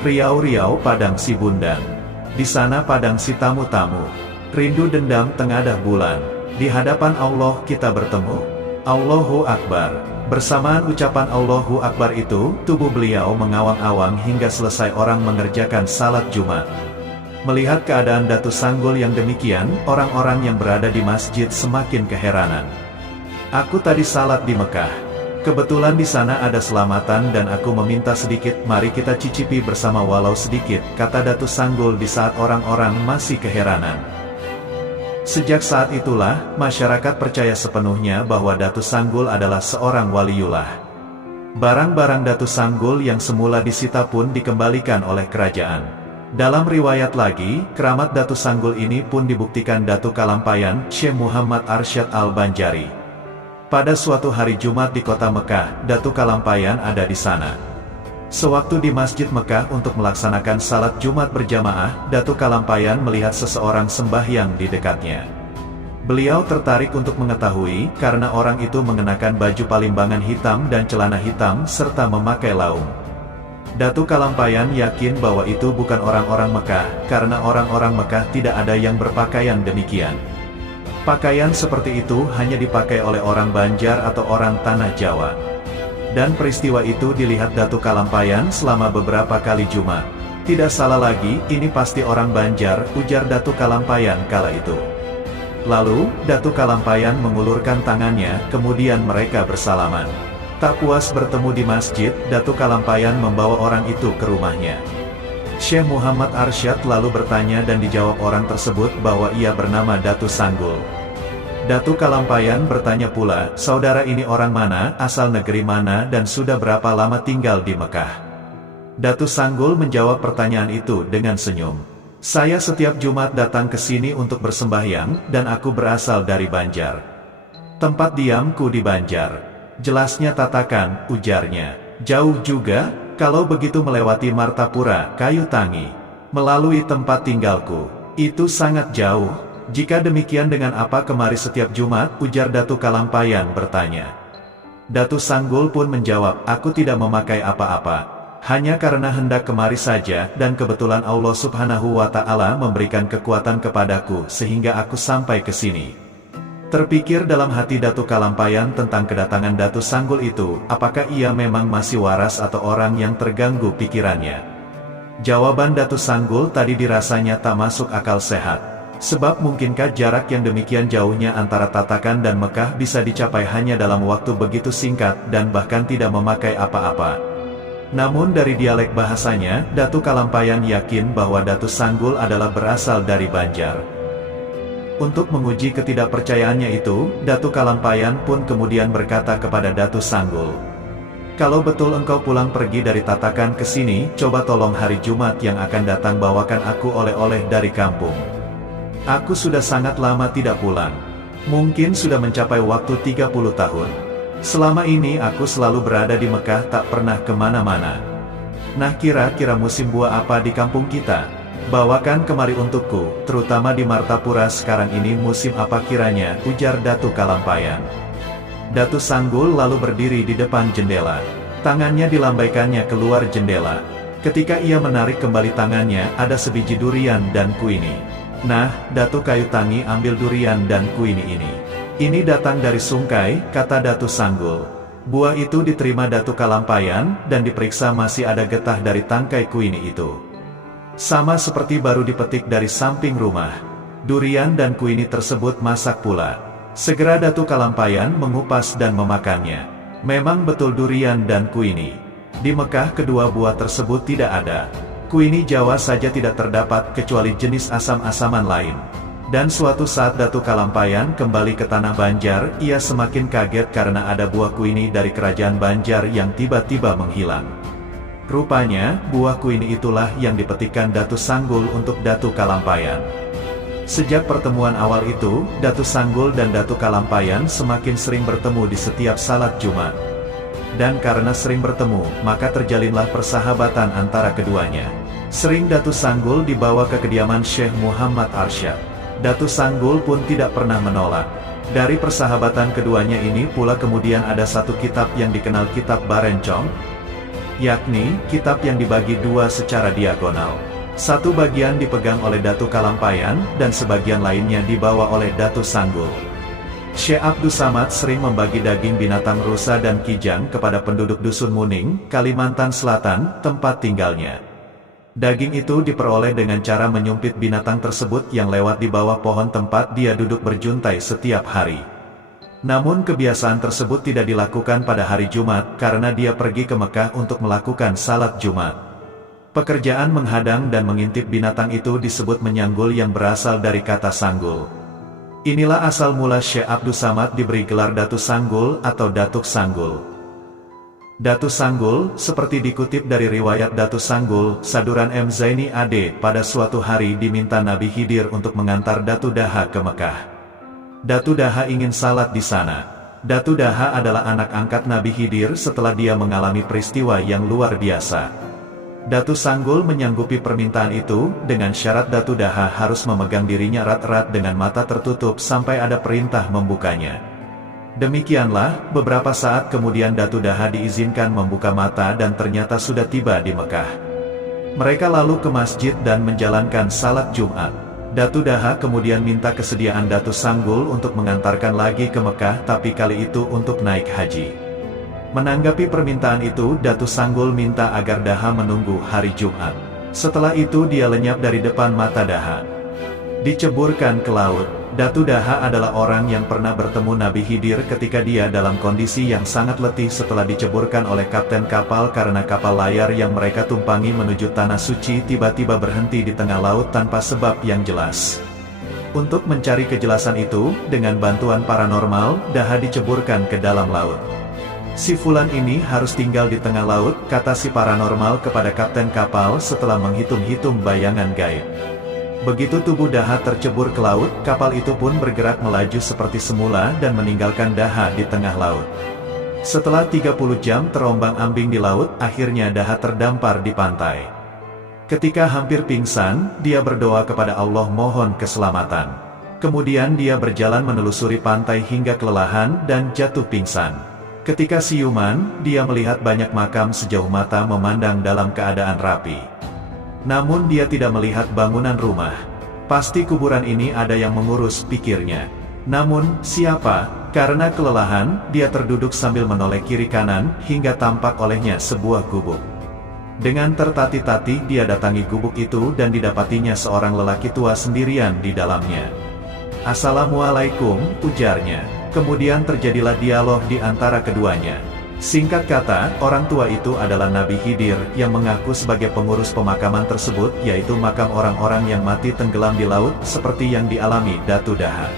Riau-riau padang si bundan, di sana padang si tamu-tamu. Rindu dendam tengadah bulan, di hadapan Allah kita bertemu. Allahu Akbar. Bersamaan ucapan Allahu Akbar itu, tubuh beliau mengawang-awang hingga selesai orang mengerjakan salat Jumat. Melihat keadaan Datu Sanggul yang demikian, orang-orang yang berada di masjid semakin keheranan. Aku tadi salat di Mekah. Kebetulan di sana ada selamatan dan aku meminta sedikit, mari kita cicipi bersama walau sedikit, kata Datu Sanggul di saat orang-orang masih keheranan. Sejak saat itulah, masyarakat percaya sepenuhnya bahwa Datu Sanggul adalah seorang waliullah. Barang-barang Datu Sanggul yang semula disita pun dikembalikan oleh kerajaan. Dalam riwayat lagi, keramat Datu Sanggul ini pun dibuktikan Datu Kalampayan, Syekh Muhammad Arsyad Al-Banjari. Pada suatu hari Jumat di kota Mekah, Datu Kalampayan ada di sana. Sewaktu di Masjid Mekah untuk melaksanakan salat Jumat berjamaah, Datuk Kalampayan melihat seseorang sembahyang di dekatnya. Beliau tertarik untuk mengetahui, karena orang itu mengenakan baju palimbangan hitam dan celana hitam serta memakai laung. Datuk Kalampayan yakin bahwa itu bukan orang-orang Mekah, karena orang-orang Mekah tidak ada yang berpakaian demikian. Pakaian seperti itu hanya dipakai oleh orang Banjar atau orang Tanah Jawa. Dan peristiwa itu dilihat Datuk Kalampayan selama beberapa kali Jumat. Tidak salah lagi, ini pasti orang Banjar, ujar Datuk Kalampayan kala itu. Lalu, Datuk Kalampayan mengulurkan tangannya, kemudian mereka bersalaman. Tak puas bertemu di masjid, Datuk Kalampayan membawa orang itu ke rumahnya. Syekh Muhammad Arsyad lalu bertanya dan dijawab orang tersebut bahwa ia bernama Datu Sanggul. Datuk Kalampayan bertanya pula, saudara ini orang mana, asal negeri mana dan sudah berapa lama tinggal di Mekah? Datu Sanggul menjawab pertanyaan itu dengan senyum. Saya setiap Jumat datang ke sini untuk bersembahyang, dan aku berasal dari Banjar. Tempat diamku di Banjar. Jelasnya Tatakan, ujarnya. Jauh juga, kalau begitu melewati Martapura, Kayu Tangi. Melalui tempat tinggalku. Itu sangat jauh. Jika demikian dengan apa kemari setiap Jumat, ujar Datuk Kalampayan bertanya. Datu Sanggul pun menjawab, aku tidak memakai apa-apa. Hanya karena hendak kemari saja, dan kebetulan Allah Subhanahu wa Ta'ala memberikan kekuatan kepadaku, sehingga aku sampai ke sini. Terpikir dalam hati Datuk Kalampayan tentang kedatangan Datu Sanggul itu, apakah ia memang masih waras atau orang yang terganggu pikirannya. Jawaban Datu Sanggul tadi dirasanya tak masuk akal sehat. Sebab mungkinkah jarak yang demikian jauhnya antara Tatakan dan Mekah bisa dicapai hanya dalam waktu begitu singkat dan bahkan tidak memakai apa-apa. Namun dari dialek bahasanya, Datuk Kalampayan yakin bahwa Datu Sanggul adalah berasal dari Banjar. Untuk menguji ketidakpercayaannya itu, Datuk Kalampayan pun kemudian berkata kepada Datu Sanggul, kalau betul engkau pulang pergi dari Tatakan ke sini, coba tolong hari Jumat yang akan datang bawakan aku oleh-oleh dari kampung. Aku sudah sangat lama tidak pulang. Mungkin sudah mencapai waktu 30 tahun. Selama ini aku selalu berada di Mekah, tak pernah kemana-mana. Nah, kira-kira musim buah apa di kampung kita? Bawakan kemari untukku, terutama di Martapura sekarang ini musim apa kiranya, ujar Datuk Kalampayan. Datu Sanggul lalu berdiri di depan jendela. Tangannya dilambaikannya keluar jendela. Ketika ia menarik kembali tangannya, ada sebiji durian dan kuini. Nah, Datuk Kayu Tangi ambil durian dan kuini ini. Ini datang dari Sungkai, kata Datu Sanggul. Buah itu diterima Datuk Kalampayan, dan diperiksa masih ada getah dari tangkai kuini itu. Sama seperti baru dipetik dari samping rumah. Durian dan kuini tersebut masak pula. Segera Datuk Kalampayan mengupas dan memakannya. Memang betul durian dan kuini. Di Mekah kedua buah tersebut tidak ada. Kuini Jawa saja tidak terdapat kecuali jenis asam-asaman lain. Dan suatu saat Datuk Kalampayan kembali ke tanah Banjar, ia semakin kaget karena ada buah kuini dari kerajaan Banjar yang tiba-tiba menghilang. Rupanya, buah kuini itulah yang dipetikkan Datu Sanggul untuk Datuk Kalampayan. Sejak pertemuan awal itu, Datu Sanggul dan Datuk Kalampayan semakin sering bertemu di setiap salat Jumat. Dan karena sering bertemu, maka terjalinlah persahabatan antara keduanya. Sering Datu Sanggul dibawa ke kediaman Syekh Muhammad Arsyad. Datu Sanggul pun tidak pernah menolak. Dari persahabatan keduanya ini pula kemudian ada satu kitab yang dikenal kitab Barencong, yakni kitab yang dibagi dua secara diagonal. Satu bagian dipegang oleh Datu Kalampayan, dan sebagian lainnya dibawa oleh Datu Sanggul. Syekh Abdus Samad sering membagi daging binatang rusa dan kijang kepada penduduk Dusun Muning, Kalimantan Selatan, tempat tinggalnya. Daging itu diperoleh dengan cara menyumpit binatang tersebut yang lewat di bawah pohon tempat dia duduk berjuntai setiap hari. Namun kebiasaan tersebut tidak dilakukan pada hari Jumat karena dia pergi ke Mekah untuk melakukan salat Jumat. Pekerjaan menghadang dan mengintip binatang itu disebut menyanggul yang berasal dari kata sanggul. Inilah asal mula Syekh Abdus Samad diberi gelar Datu Sanggul atau Datuk Sanggul. Datu Sanggul, seperti dikutip dari riwayat Datu Sanggul, Saduran M. Zaini AD, pada suatu hari diminta Nabi Khidir untuk mengantar Datu Daha ke Mekah. Datu Daha ingin salat di sana. Datu Daha adalah anak angkat Nabi Khidir setelah dia mengalami peristiwa yang luar biasa. Datu Sanggul menyanggupi permintaan itu, dengan syarat Datu Daha harus memegang dirinya erat-erat dengan mata tertutup sampai ada perintah membukanya. Demikianlah, beberapa saat kemudian Datu Daha diizinkan membuka mata dan ternyata sudah tiba di Mekah. Mereka lalu ke masjid dan menjalankan salat Jumat. Datu Daha kemudian minta kesediaan Datu Sanggul untuk mengantarkan lagi ke Mekah, tapi kali itu untuk naik haji. Menanggapi permintaan itu, Datu Sanggul minta agar Daha menunggu hari Jumat. Setelah itu dia lenyap dari depan mata Daha. Diceburkan ke laut. Datu Daha adalah orang yang pernah bertemu Nabi Khidir ketika dia dalam kondisi yang sangat letih setelah diceburkan oleh kapten kapal karena kapal layar yang mereka tumpangi menuju Tanah Suci tiba-tiba berhenti di tengah laut tanpa sebab yang jelas. Untuk mencari kejelasan itu, dengan bantuan paranormal, Daha diceburkan ke dalam laut. Si Fulan ini harus tinggal di tengah laut, kata si paranormal kepada kapten kapal setelah menghitung-hitung bayangan gaib. Begitu tubuh Daha tercebur ke laut, kapal itu pun bergerak melaju seperti semula dan meninggalkan Daha di tengah laut. Setelah 30 jam terombang-ambing di laut, akhirnya Daha terdampar di pantai. Ketika hampir pingsan, dia berdoa kepada Allah mohon keselamatan. Kemudian dia berjalan menelusuri pantai hingga kelelahan dan jatuh pingsan. Ketika siuman, dia melihat banyak makam sejauh mata memandang dalam keadaan rapi. Namun dia tidak melihat bangunan rumah. Pasti kuburan ini ada yang mengurus, pikirnya. Namun, siapa? Karena kelelahan, dia terduduk sambil menoleh kiri kanan, hingga tampak olehnya sebuah gubuk. Dengan tertati-tati dia datangi gubuk itu dan didapatinya seorang lelaki tua sendirian di dalamnya. "Assalamualaikum," ujarnya. Kemudian terjadilah dialog di antara keduanya. Singkat kata, orang tua itu adalah Nabi Khidir yang mengaku sebagai pengurus pemakaman tersebut, yaitu makam orang-orang yang mati tenggelam di laut, seperti yang dialami Datu Daha.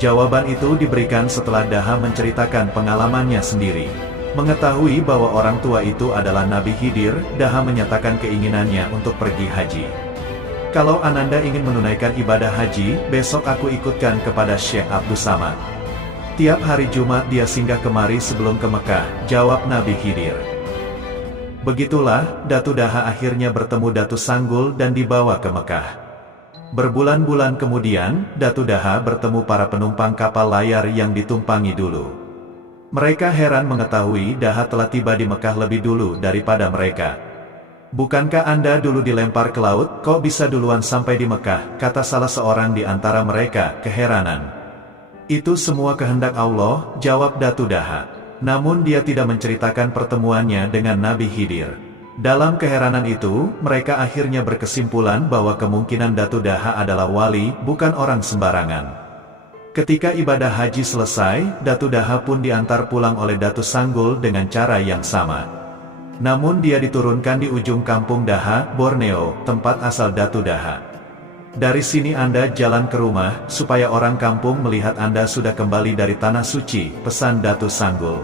Jawaban itu diberikan setelah Daha menceritakan pengalamannya sendiri. Mengetahui bahwa orang tua itu adalah Nabi Khidir, Daha menyatakan keinginannya untuk pergi haji. "Kalau Ananda ingin menunaikan ibadah haji, besok aku ikutkan kepada Syekh Abdus Samad. Tiap hari Jumat dia singgah kemari sebelum ke Mekah," jawab Nabi Khidir. Begitulah, Datu Daha akhirnya bertemu Datu Sanggul dan dibawa ke Mekah. Berbulan-bulan kemudian, Datu Daha bertemu para penumpang kapal layar yang ditumpangi dulu. Mereka heran mengetahui Daha telah tiba di Mekah lebih dulu daripada mereka. "Bukankah Anda dulu dilempar ke laut, kok bisa duluan sampai di Mekah?" kata salah seorang di antara mereka, keheranan. "Itu semua kehendak Allah," jawab Datu Daha. Namun dia tidak menceritakan pertemuannya dengan Nabi Khidir. Dalam keheranan itu, mereka akhirnya berkesimpulan bahwa kemungkinan Datu Daha adalah wali, bukan orang sembarangan. Ketika ibadah haji selesai, Datu Daha pun diantar pulang oleh Datu Sanggul dengan cara yang sama. Namun dia diturunkan di ujung kampung Daha, Borneo, tempat asal Datu Daha. "Dari sini Anda jalan ke rumah, supaya orang kampung melihat Anda sudah kembali dari Tanah Suci," pesan Datu Sanggul.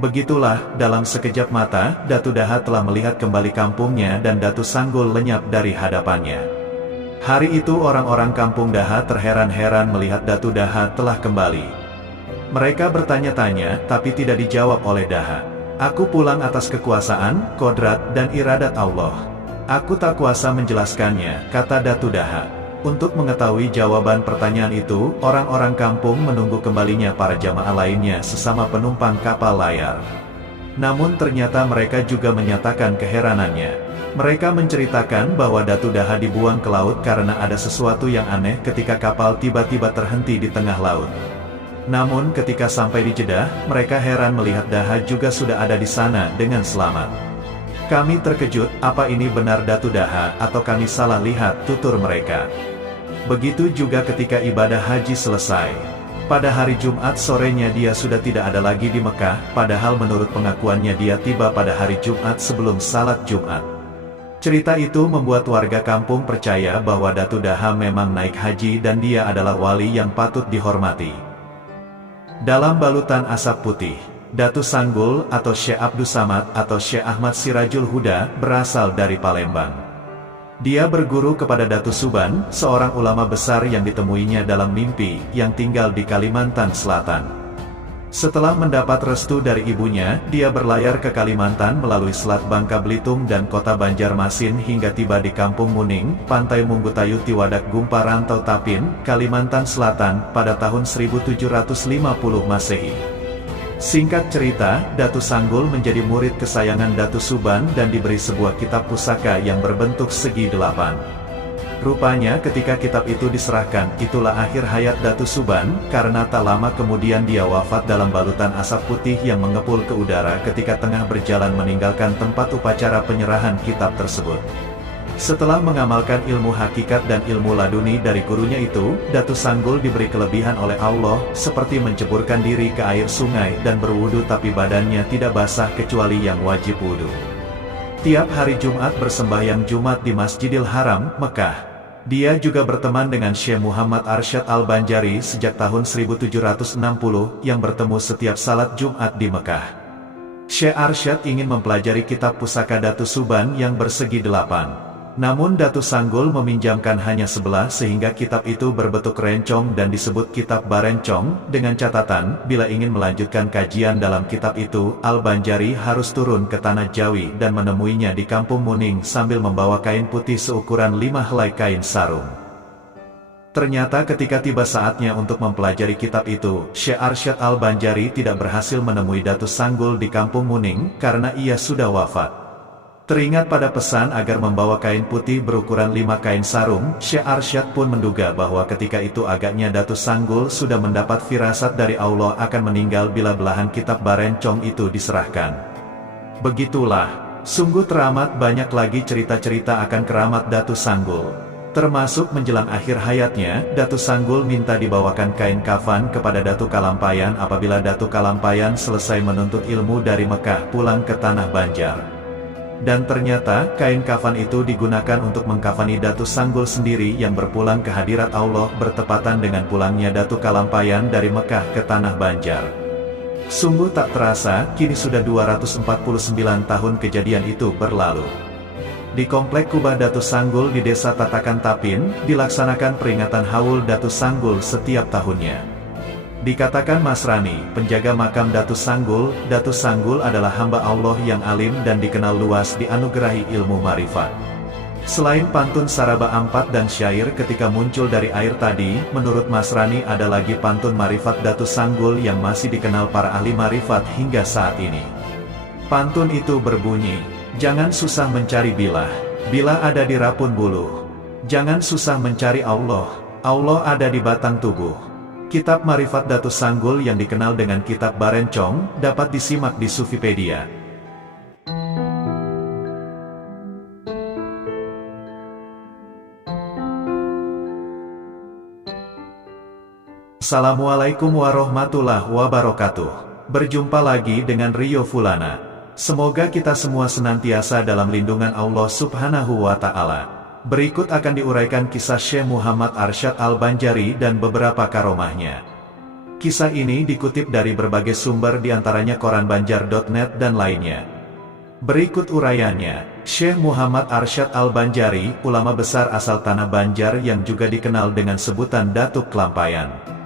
Begitulah, dalam sekejap mata, Datu Daha telah melihat kembali kampungnya dan Datu Sanggul lenyap dari hadapannya. Hari itu orang-orang kampung Daha terheran-heran melihat Datu Daha telah kembali. Mereka bertanya-tanya, tapi tidak dijawab oleh Daha. "Aku pulang atas kekuasaan, kodrat, dan iradat Allah. Aku tak kuasa menjelaskannya," kata Datu Daha. Untuk mengetahui jawaban pertanyaan itu, orang-orang kampung menunggu kembalinya para jamaah lainnya sesama penumpang kapal layar. Namun ternyata mereka juga menyatakan keheranannya. Mereka menceritakan bahwa Datu Daha dibuang ke laut karena ada sesuatu yang aneh ketika kapal tiba-tiba terhenti di tengah laut. Namun ketika sampai di Jeddah, mereka heran melihat Daha juga sudah ada di sana dengan selamat. "Kami terkejut, apa ini benar Datu Daha, atau kami salah lihat?" tutur mereka. Begitu juga ketika ibadah haji selesai. Pada hari Jumat sorenya dia sudah tidak ada lagi di Mekah, padahal menurut pengakuannya dia tiba pada hari Jumat sebelum salat Jumat. Cerita itu membuat warga kampung percaya bahwa Datu Daha memang naik haji dan dia adalah wali yang patut dihormati. Dalam balutan asap putih, Datu Sanggul atau Syekh Abdus Samad atau Syekh Ahmad Sirajul Huda berasal dari Palembang. Dia berguru kepada Datu Suban, seorang ulama besar yang ditemuinya dalam mimpi, yang tinggal di Kalimantan Selatan. Setelah mendapat restu dari ibunya, dia berlayar ke Kalimantan melalui Selat Bangka Belitung dan kota Banjarmasin hingga tiba di Kampung Muning, Pantai Munggutayu Tiwadak Gumpa Rantau Tapin, Kalimantan Selatan, pada tahun 1750 Masehi. Singkat cerita, Datu Sanggul menjadi murid kesayangan Datu Suban dan diberi sebuah kitab pusaka yang berbentuk segi 8. Rupanya ketika kitab itu diserahkan, itulah akhir hayat Datu Suban, karena tak lama kemudian dia wafat dalam balutan asap putih yang mengepul ke udara ketika tengah berjalan meninggalkan tempat upacara penyerahan kitab tersebut. Setelah mengamalkan ilmu hakikat dan ilmu laduni dari gurunya itu, Datu Sanggul diberi kelebihan oleh Allah, seperti menceburkan diri ke air sungai dan berwudu tapi badannya tidak basah kecuali yang wajib wudu. Tiap hari Jumat bersembahyang Jumat di Masjidil Haram, Mekah. Dia juga berteman dengan Syekh Muhammad Arsyad Al-Banjari sejak tahun 1760, yang bertemu setiap salat Jumat di Mekah. Syekh Arsyad ingin mempelajari kitab pusaka Datu Suban yang bersegi 8. Namun Datu Sanggul meminjamkan hanya sebelah sehingga kitab itu berbentuk rencong dan disebut kitab Barencong, dengan catatan, bila ingin melanjutkan kajian dalam kitab itu, Al-Banjari harus turun ke Tanah Jawi dan menemuinya di Kampung Muning sambil membawa kain putih seukuran 5 helai kain sarung. Ternyata ketika tiba saatnya untuk mempelajari kitab itu, Syekh Arsyad Al-Banjari tidak berhasil menemui Datu Sanggul di Kampung Muning, karena ia sudah wafat. Teringat pada pesan agar membawa kain putih berukuran 5 kain sarung, Syekh Arsyad pun menduga bahwa ketika itu agaknya Datu Sanggul sudah mendapat firasat dari Allah akan meninggal bila belahan kitab Barencong itu diserahkan. Begitulah, sungguh teramat banyak lagi cerita-cerita akan keramat Datu Sanggul. Termasuk menjelang akhir hayatnya, Datu Sanggul minta dibawakan kain kafan kepada Datu Kalampayan apabila Datu Kalampayan selesai menuntut ilmu dari Mekah pulang ke Tanah Banjar. Dan ternyata, kain kafan itu digunakan untuk mengkafani Datu Sanggul sendiri yang berpulang ke hadirat Allah bertepatan dengan pulangnya Datu Kalampayan dari Mekah ke Tanah Banjar. Sungguh tak terasa, kini sudah 249 tahun kejadian itu berlalu. Di Komplek Kubah Datu Sanggul di Desa Tatakan Tapin, dilaksanakan peringatan Haul Datu Sanggul setiap tahunnya. Dikatakan Masrani, penjaga makam Datu Sanggul adalah hamba Allah yang alim dan dikenal luas dianugerahi ilmu marifat. Selain pantun Saraba Ampat dan syair ketika muncul dari air tadi, menurut Masrani ada lagi pantun marifat Datu Sanggul yang masih dikenal para ahli marifat hingga saat ini. Pantun itu berbunyi, jangan susah mencari bilah, bilah ada di rapun buluh. Jangan susah mencari Allah, Allah ada di batang tubuh. Kitab Marifat Datu Sanggul yang dikenal dengan Kitab Barencong, dapat disimak di Sufipedia. Assalamualaikum warahmatullahi wabarakatuh. Berjumpa lagi dengan Rio Fulana. Semoga kita semua senantiasa dalam lindungan Allah Subhanahu wa Ta'ala. Berikut akan diuraikan kisah Syekh Muhammad Arsyad Al-Banjari dan beberapa karomahnya. Kisah ini dikutip dari berbagai sumber diantaranya koranbanjar.net dan lainnya. Berikut uraiannya. Syekh Muhammad Arsyad Al-Banjari, ulama besar asal Tanah Banjar yang juga dikenal dengan sebutan Datuk Kelampayan.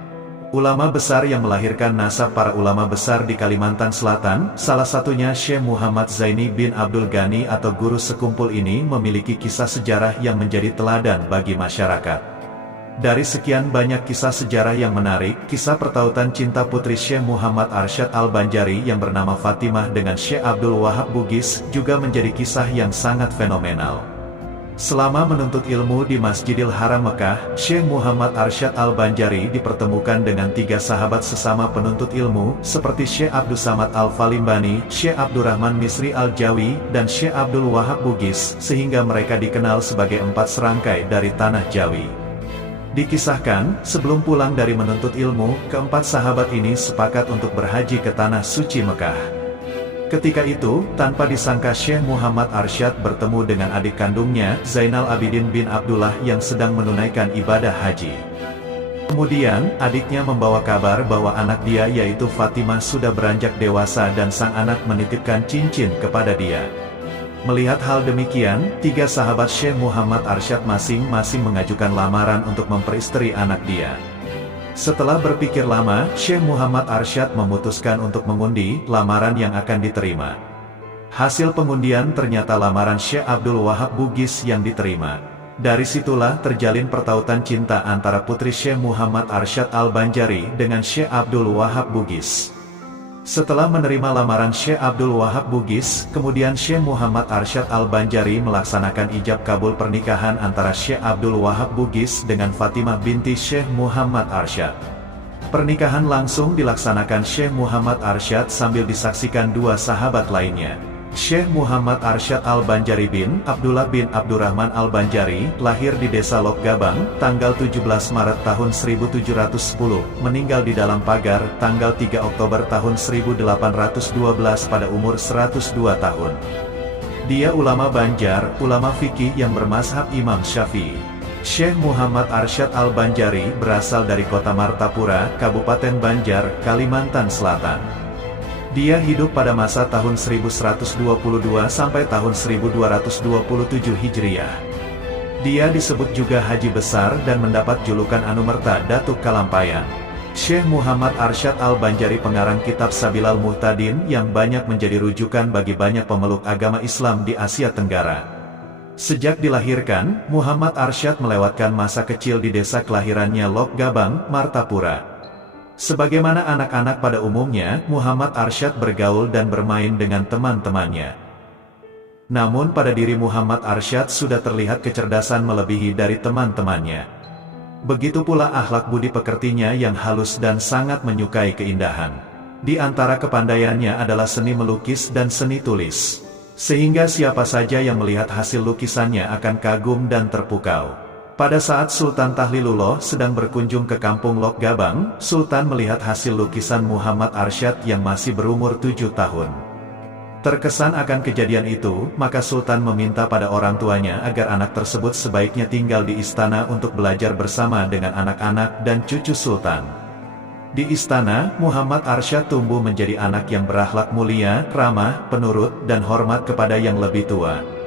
Ulama besar yang melahirkan nasab para ulama besar di Kalimantan Selatan, salah satunya Syekh Muhammad Zaini bin Abdul Ghani atau guru sekumpul ini memiliki kisah sejarah yang menjadi teladan bagi masyarakat. Dari sekian banyak kisah sejarah yang menarik, kisah pertautan cinta putri Syekh Muhammad Arsyad Al-Banjari yang bernama Fatimah dengan Syekh Abdul Wahab Bugis juga menjadi kisah yang sangat fenomenal. Selama menuntut ilmu di Masjidil Haram Mekah, Syekh Muhammad Arsyad Al-Banjari dipertemukan dengan 3 sahabat sesama penuntut ilmu, seperti Syekh Abdus Samad Al-Falimbani, Syekh Abdurrahman Misri Al-Jawi, dan Syekh Abdul Wahab Bugis, sehingga mereka dikenal sebagai 4 serangkai dari Tanah Jawi. Dikisahkan, sebelum pulang dari menuntut ilmu, keempat sahabat ini sepakat untuk berhaji ke Tanah Suci Mekah. Ketika itu, tanpa disangka Syekh Muhammad Arsyad bertemu dengan adik kandungnya, Zainal Abidin bin Abdullah yang sedang menunaikan ibadah haji. Kemudian, adiknya membawa kabar bahwa anak dia yaitu Fatimah sudah beranjak dewasa dan sang anak menitipkan cincin kepada dia. Melihat hal demikian, 3 sahabat Syekh Muhammad Arsyad masing-masing mengajukan lamaran untuk memperistri anak dia. Setelah berpikir lama, Syekh Muhammad Arsyad memutuskan untuk mengundi lamaran yang akan diterima. Hasil pengundian ternyata lamaran Syekh Abdul Wahab Bugis yang diterima. Dari situlah terjalin pertautan cinta antara putri Syekh Muhammad Arsyad Al-Banjari dengan Syekh Abdul Wahab Bugis. Setelah menerima lamaran Syekh Abdul Wahab Bugis, kemudian Syekh Muhammad Arsyad Al-Banjari melaksanakan ijab kabul pernikahan antara Syekh Abdul Wahab Bugis dengan Fatimah binti Syekh Muhammad Arsyad. Pernikahan langsung dilaksanakan Syekh Muhammad Arsyad sambil disaksikan dua sahabat lainnya. Syekh Muhammad Arsyad Al-Banjari bin Abdullah bin Abdurrahman Al-Banjari, lahir di desa Lok Gabang, tanggal 17 Maret tahun 1710, meninggal di dalam pagar, tanggal 3 Oktober tahun 1812 pada umur 102 tahun. Dia ulama Banjar, ulama fikih yang bermazhab Imam Syafi'i. Syekh Muhammad Arsyad Al-Banjari berasal dari kota Martapura, Kabupaten Banjar, Kalimantan Selatan. Dia hidup pada masa tahun 1122 sampai tahun 1227 Hijriah. Dia disebut juga Haji Besar dan mendapat julukan Anumerta Datuk Kalampayan. Syekh Muhammad Arsyad Al-Banjari pengarang kitab Sabilal Muhtadin yang banyak menjadi rujukan bagi banyak pemeluk agama Islam di Asia Tenggara. Sejak dilahirkan, Muhammad Arsyad melewatkan masa kecil di desa kelahirannya Lok Gabang, Martapura. Sebagaimana anak-anak pada umumnya, Muhammad Arsyad bergaul dan bermain dengan teman-temannya. Namun pada diri Muhammad Arsyad sudah terlihat kecerdasan melebihi dari teman-temannya. Begitu pula akhlak budi pekertinya yang halus dan sangat menyukai keindahan. Di antara kepandaiannya adalah seni melukis dan seni tulis. Sehingga siapa saja yang melihat hasil lukisannya akan kagum dan terpukau. Pada saat Sultan Tahlilullah sedang berkunjung ke kampung Lok Gabang, Sultan melihat hasil lukisan Muhammad Arsyad yang masih berumur 7 tahun. Terkesan akan kejadian itu, maka Sultan meminta pada orang tuanya agar anak tersebut sebaiknya tinggal di istana untuk belajar bersama dengan anak-anak dan cucu Sultan. Di istana, Muhammad Arsyad tumbuh menjadi anak yang berakhlak mulia, ramah, penurut, dan hormat kepada yang lebih tua.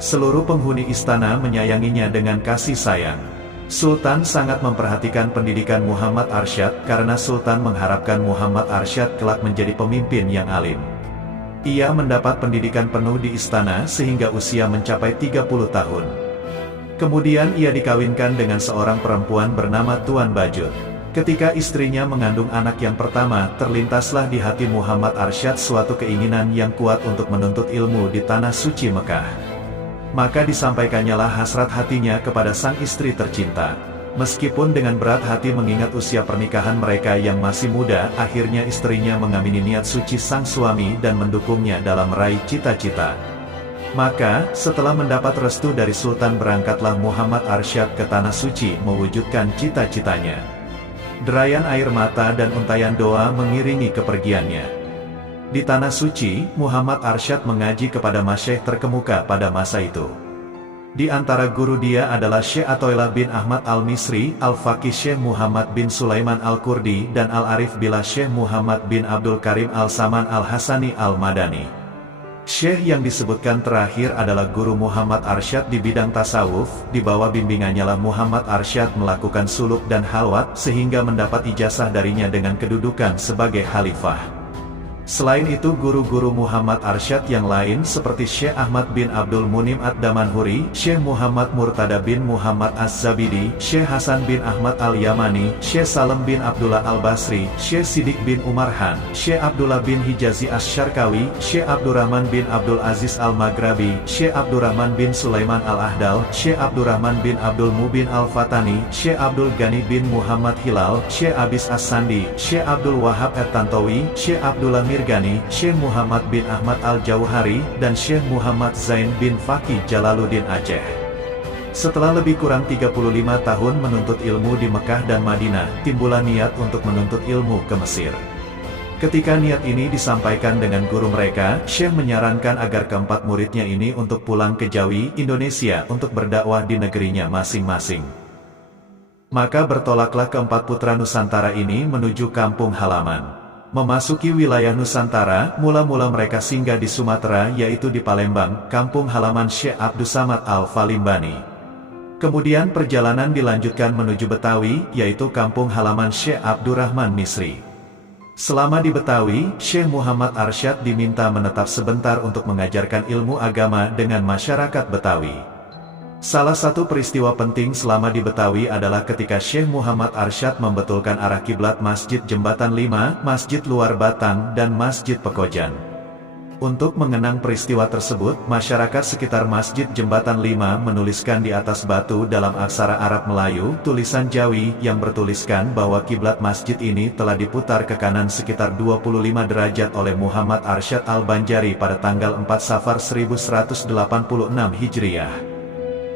Seluruh penghuni istana menyayanginya dengan kasih sayang. Sultan sangat memperhatikan pendidikan Muhammad Arsyad karena Sultan mengharapkan Muhammad Arsyad kelak menjadi pemimpin yang alim. Ia mendapat pendidikan penuh di istana sehingga usia mencapai 30 tahun. Kemudian ia dikawinkan dengan seorang perempuan bernama Tuan Bajut. Ketika istrinya mengandung anak yang pertama, terlintaslah di hati Muhammad Arsyad suatu keinginan yang kuat untuk menuntut ilmu di tanah suci Mekah. Maka disampaikannya hasrat hatinya kepada sang istri tercinta. Meskipun dengan berat hati mengingat usia pernikahan mereka yang masih muda, akhirnya istrinya mengamini niat suci sang suami dan mendukungnya dalam meraih cita-cita. Maka, setelah mendapat restu dari Sultan berangkatlah Muhammad Arsyad ke tanah suci mewujudkan cita-citanya. Derayan air mata dan untayan doa mengiringi kepergiannya. Di tanah suci, Muhammad Arsyad mengaji kepada masyayikh terkemuka pada masa itu. Di antara guru dia adalah Syekh Athoillah bin Ahmad Al-Misri, Al-Faqih Syekh Muhammad bin Sulaiman Al-Kurdi, dan Al-Arif Billah Syekh Muhammad bin Abdul Karim Al-Saman Al-Hasani Al-Madani. Syekh yang disebutkan terakhir adalah guru Muhammad Arsyad di bidang tasawuf. Di bawah bimbingannya lah Muhammad Arsyad melakukan suluk dan halwat, sehingga mendapat ijazah darinya dengan kedudukan sebagai khalifah. Selain itu guru-guru Muhammad Arsyad yang lain seperti Syekh Ahmad bin Abdul Munim Ad-Damanhuri, Syekh Muhammad Murtada bin Muhammad Az-Zabidi, Syekh Hasan bin Ahmad Al-Yamani, Syekh Salem bin Abdullah Al-Basri, Syekh Sidik bin Umar Han, Syekh Abdullah bin Hijazi Asy-Syarkawi, Syekh Abdurrahman bin Abdul Aziz Al-Maghrabi, Syekh Abdurrahman bin Sulaiman Al-Ahdal, Syekh Abdurrahman bin Abdul Mubin Al-Fatani, Syekh Abdul Ghani bin Muhammad Hilal, Syekh Abis As-Sandi, Syekh Abdul Wahab At-Tantawi, Syekh Abdullah Mirgani, Syekh Muhammad bin Ahmad Al-Jauhari, dan Syekh Muhammad Zain bin Faqih Jalaluddin Aceh. Setelah lebih kurang 35 tahun menuntut ilmu di Mekah dan Madinah, timbullah niat untuk menuntut ilmu ke Mesir. Ketika niat ini disampaikan dengan guru mereka, Syekh menyarankan agar keempat muridnya ini untuk pulang ke Jawi, Indonesia untuk berdakwah di negerinya masing-masing. Maka bertolaklah keempat putra Nusantara ini menuju kampung halaman. Memasuki wilayah Nusantara, mula-mula mereka singgah di Sumatera yaitu di Palembang, kampung halaman Syekh Abdus Samad Al-Falimbani. Kemudian perjalanan dilanjutkan menuju Betawi, yaitu kampung halaman Syekh Abdurrahman Misri. Selama di Betawi, Syekh Muhammad Arsyad diminta menetap sebentar untuk mengajarkan ilmu agama dengan masyarakat Betawi. Salah satu peristiwa penting selama di Betawi adalah ketika Syekh Muhammad Arsyad membetulkan arah kiblat Masjid Jembatan 5, Masjid Luar Batang, dan Masjid Pekojan. Untuk mengenang peristiwa tersebut, masyarakat sekitar Masjid Jembatan 5 menuliskan di atas batu dalam aksara Arab Melayu, tulisan Jawi yang bertuliskan bahwa kiblat masjid ini telah diputar ke kanan sekitar 25 derajat oleh Muhammad Arsyad Al-Banjari pada tanggal 4 Safar 1186 Hijriah.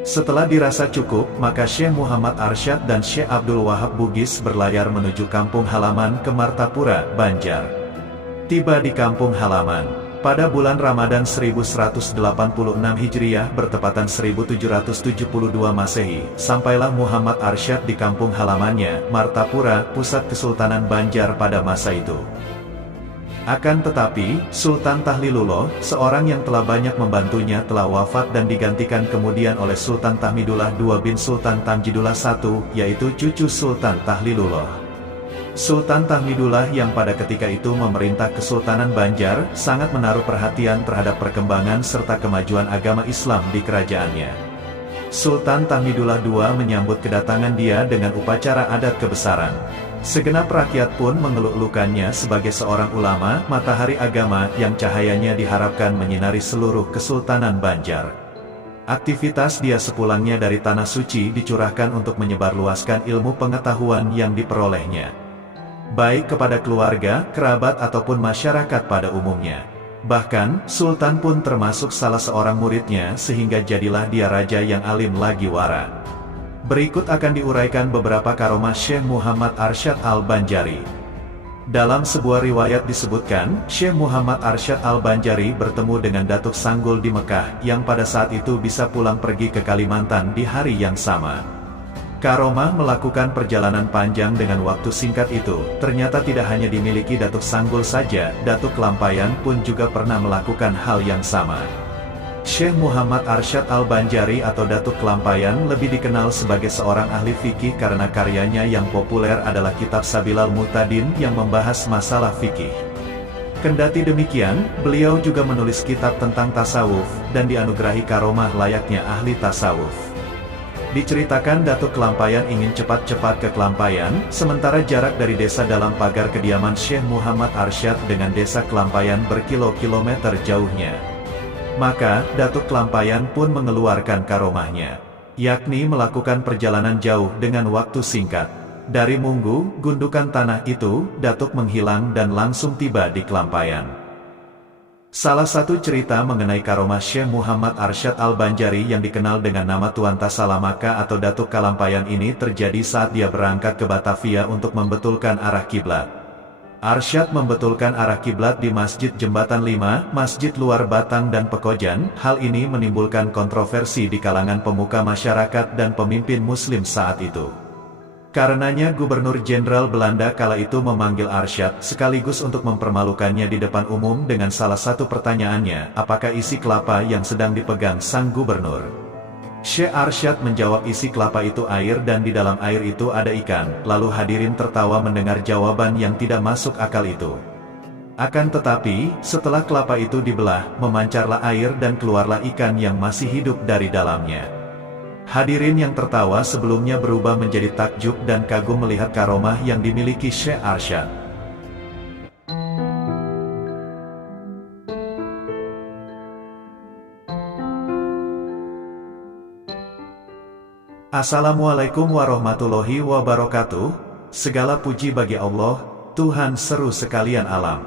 Setelah dirasa cukup, maka Syekh Muhammad Arsyad dan Syekh Abdul Wahab Bugis berlayar menuju kampung halaman ke Martapura, Banjar. Tiba di kampung halaman pada bulan Ramadan 1186 Hijriah bertepatan 1772 Masehi, sampailah Muhammad Arsyad di kampung halamannya, Martapura, pusat Kesultanan Banjar pada masa itu. Akan tetapi, Sultan Tahlilullah, seorang yang telah banyak membantunya telah wafat dan digantikan kemudian oleh Sultan Tahmidullah II bin Sultan Tamjidullah I, yaitu cucu Sultan Tahlilullah. Sultan Tahmidullah yang pada ketika itu memerintah Kesultanan Banjar, sangat menaruh perhatian terhadap perkembangan serta kemajuan agama Islam di kerajaannya. Sultan Tahmidullah II menyambut kedatangan dia dengan upacara adat kebesaran. Segenap rakyat pun mengeluk-elukannya sebagai seorang ulama, matahari agama yang cahayanya diharapkan menyinari seluruh Kesultanan Banjar. Aktivitas dia sepulangnya dari Tanah Suci dicurahkan untuk menyebarluaskan ilmu pengetahuan yang diperolehnya, baik kepada keluarga, kerabat ataupun masyarakat pada umumnya. Bahkan, Sultan pun termasuk salah seorang muridnya sehingga jadilah dia raja yang alim lagi wara. Berikut akan diuraikan beberapa karomah Syekh Muhammad Arsyad Al-Banjari. Dalam sebuah riwayat disebutkan, Syekh Muhammad Arsyad Al-Banjari bertemu dengan Datuk Sanggul di Mekah, yang pada saat itu bisa pulang pergi ke Kalimantan di hari yang sama. Karomah melakukan perjalanan panjang dengan waktu singkat itu, ternyata tidak hanya dimiliki Datuk Sanggul saja, Datuk Kelampayan pun juga pernah melakukan hal yang sama. Syekh Muhammad Arsyad Al-Banjari atau Datuk Kelampayan lebih dikenal sebagai seorang ahli fikih karena karyanya yang populer adalah kitab Sabilal Mu'tadin yang membahas masalah fikih. Kendati demikian, beliau juga menulis kitab tentang tasawuf, dan dianugerahi karomah layaknya ahli tasawuf. Diceritakan Datuk Kelampayan ingin cepat-cepat ke Kelampayan, sementara jarak dari desa dalam pagar kediaman Syekh Muhammad Arsyad dengan desa Kelampayan berkilo-kilometer jauhnya. Maka, Datuk Kelampayan pun mengeluarkan karomahnya, yakni melakukan perjalanan jauh dengan waktu singkat. Dari Munggu, gundukan tanah itu, Datuk menghilang dan langsung tiba di Kelampayan. Salah satu cerita mengenai karomah Syekh Muhammad Arsyad Al-Banjari yang dikenal dengan nama Tuan Tasalamaka atau Datuk Kelampayan ini terjadi saat dia berangkat ke Batavia untuk membetulkan arah kiblat. Arsyad membetulkan arah kiblat di Masjid Jembatan 5, Masjid Luar Batang dan Pekojan. Hal ini menimbulkan kontroversi di kalangan pemuka masyarakat dan pemimpin Muslim saat itu. Karenanya Gubernur Jenderal Belanda kala itu memanggil Arsyad sekaligus untuk mempermalukannya di depan umum dengan salah satu pertanyaannya, apakah isi kelapa yang sedang dipegang sang gubernur? Syekh Arsyad menjawab isi kelapa itu air dan di dalam air itu ada ikan, lalu hadirin tertawa mendengar jawaban yang tidak masuk akal itu. Akan tetapi, setelah kelapa itu dibelah, memancarlah air dan keluarlah ikan yang masih hidup dari dalamnya. Hadirin yang tertawa sebelumnya berubah menjadi takjub dan kagum melihat karomah yang dimiliki Syekh Arsyad. Assalamualaikum warahmatullahi wabarakatuh. Segala puji bagi Allah, Tuhan seru sekalian alam.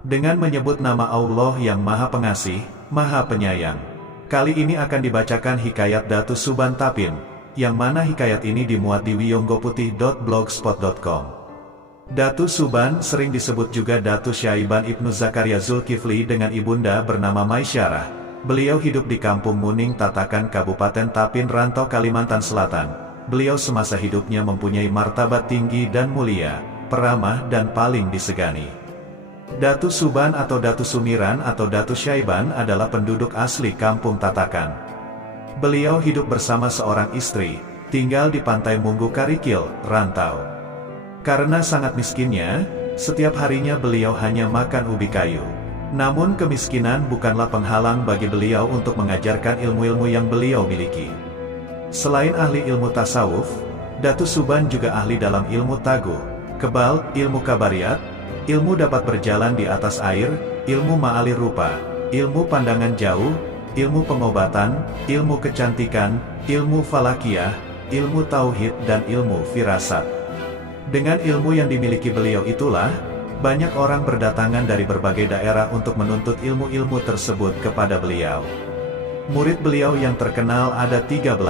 Dengan menyebut nama Allah yang Maha Pengasih, Maha Penyayang. Kali ini akan dibacakan hikayat Datu Suban Tapin, yang mana hikayat ini dimuat di wiyonggoputih.blogspot.com. Datu Suban sering disebut juga Datu Syaiban Ibnu Zakaria Zulkifli dengan ibunda bernama Maisyarah. Beliau hidup di Kampung Muning Tatakan Kabupaten Tapin Rantau Kalimantan Selatan. Beliau semasa hidupnya mempunyai martabat tinggi dan mulia, peramah dan paling disegani. Datu Suban atau Datu Sumiran atau Datu Syaiban adalah penduduk asli Kampung Tatakan. Beliau hidup bersama seorang istri, tinggal di Pantai Munggu Karikil, Rantau. Karena sangat miskinnya, setiap harinya beliau hanya makan ubi kayu. Namun kemiskinan bukanlah penghalang bagi beliau untuk mengajarkan ilmu-ilmu yang beliau miliki. Selain ahli ilmu tasawuf, Datu Suban juga ahli dalam ilmu taguh, kebal, ilmu kabariyat, ilmu dapat berjalan di atas air, ilmu ma'alir rupa, ilmu pandangan jauh, ilmu pengobatan, ilmu kecantikan, ilmu falakiyah, ilmu tauhid dan ilmu firasat. Dengan ilmu yang dimiliki beliau itulah, banyak orang berdatangan dari berbagai daerah untuk menuntut ilmu-ilmu tersebut kepada beliau. Murid beliau yang terkenal ada 13.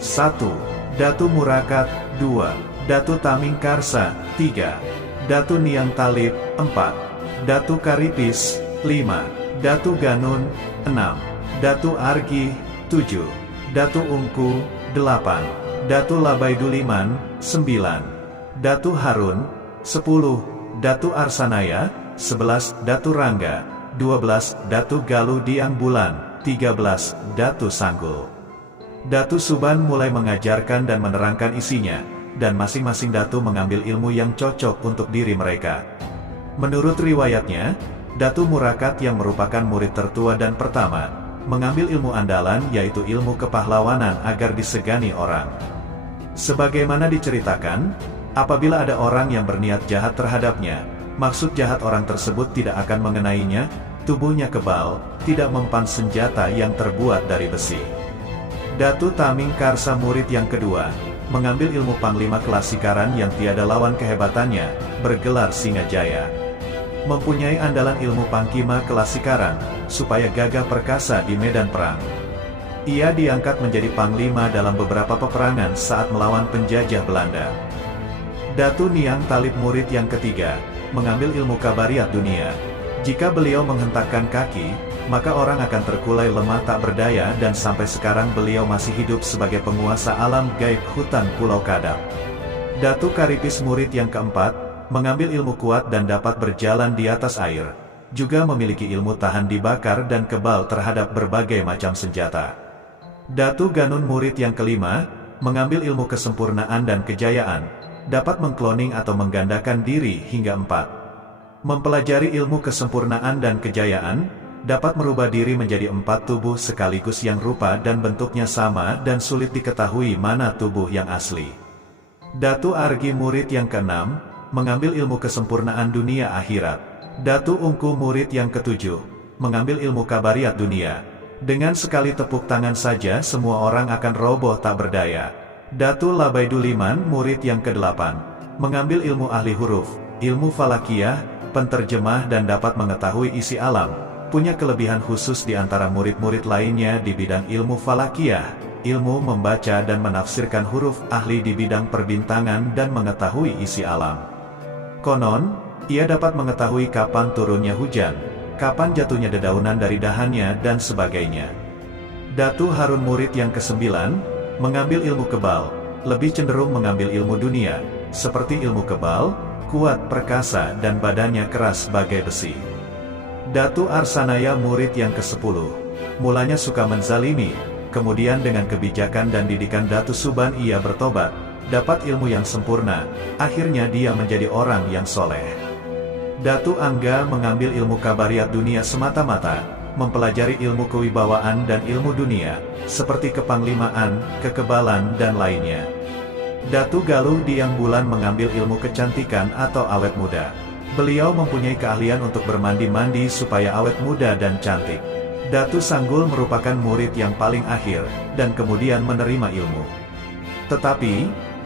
1. Datu Murakat. 2. Datu Taming Karsa. 3. Datu Niang Talib. 4. Datu Karipis. 5. Datu Ganun. 6. Datu Argi. 7. Datu Ungku. 8. Datu Labaiduliman. 9. Datu Harun. 10. Datu Arsanaya. 11. Datu Rangga. 12. Datu Galuh Diang Bulan. 13. Datu Sanggul. Datu Suban mulai mengajarkan dan menerangkan isinya, dan masing-masing datu mengambil ilmu yang cocok untuk diri mereka. Menurut riwayatnya, Datu Murakat yang merupakan murid tertua dan pertama, mengambil ilmu andalan yaitu ilmu kepahlawanan agar disegani orang. Sebagaimana diceritakan, apabila ada orang yang berniat jahat terhadapnya, maksud jahat orang tersebut tidak akan mengenainya, tubuhnya kebal, tidak mempan senjata yang terbuat dari besi. Datu Taming Karsa murid yang kedua, mengambil ilmu panglima kelasikaran yang tiada lawan kehebatannya, bergelar Singajaya. Mempunyai andalan ilmu pangkima kelasikaran, supaya gagah perkasa di medan perang. Ia diangkat menjadi panglima dalam beberapa peperangan saat melawan penjajah Belanda. Datu Niang Talib murid yang ketiga, mengambil ilmu kabariyat dunia. Jika beliau menghentakkan kaki, maka orang akan terkulai lemah tak berdaya dan sampai sekarang beliau masih hidup sebagai penguasa alam gaib hutan Pulau Kadap. Datu Karipis murid yang keempat, mengambil ilmu kuat dan dapat berjalan di atas air. Juga memiliki ilmu tahan dibakar dan kebal terhadap berbagai macam senjata. Datu Ganun murid yang kelima, mengambil ilmu kesempurnaan dan kejayaan, dapat mengkloning atau menggandakan diri hingga 4. Mempelajari ilmu kesempurnaan dan kejayaan, dapat merubah diri menjadi 4 tubuh sekaligus yang rupa dan bentuknya sama dan sulit diketahui mana tubuh yang asli. Datu Argi murid yang keenam, mengambil ilmu kesempurnaan dunia akhirat. Datu Ungku murid yang ketujuh, mengambil ilmu kabariyat dunia. Dengan sekali tepuk tangan saja semua orang akan roboh tak berdaya. Datu Labaiduliman murid yang ke-8, mengambil ilmu ahli huruf, ilmu falakiyah, penterjemah dan dapat mengetahui isi alam, punya kelebihan khusus di antara murid-murid lainnya di bidang ilmu falakiyah, ilmu membaca dan menafsirkan huruf, ahli di bidang perbintangan dan mengetahui isi alam. Konon, ia dapat mengetahui kapan turunnya hujan, kapan jatuhnya dedaunan dari dahannya dan sebagainya. Datu Harun murid yang ke-9, mengambil ilmu kebal, lebih cenderung mengambil ilmu dunia, seperti ilmu kebal, kuat perkasa dan badannya keras bagai besi. Datu Arsanaya murid yang ke-10, mulanya suka menzalimi, kemudian dengan kebijakan dan didikan Datu Suban ia bertobat, dapat ilmu yang sempurna, akhirnya dia menjadi orang yang soleh. Datu Angga mengambil ilmu kabariyat dunia semata-mata, mempelajari ilmu kewibawaan dan ilmu dunia, seperti kepanglimaan, kekebalan dan lainnya. Datu Galuh Diang Bulan mengambil ilmu kecantikan atau awet muda. Beliau mempunyai keahlian untuk bermandi-mandi supaya awet muda dan cantik. Datu Sanggul merupakan murid yang paling akhir, dan kemudian menerima ilmu. Tetapi,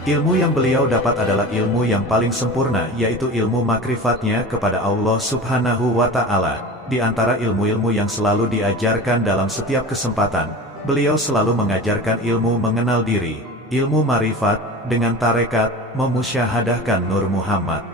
ilmu yang beliau dapat adalah ilmu yang paling sempurna yaitu ilmu makrifatnya kepada Allah Subhanahu wa Ta'ala. Di antara ilmu-ilmu yang selalu diajarkan dalam setiap kesempatan, beliau selalu mengajarkan ilmu mengenal diri, ilmu marifat, dengan tarekat, memusyahadahkan Nur Muhammad.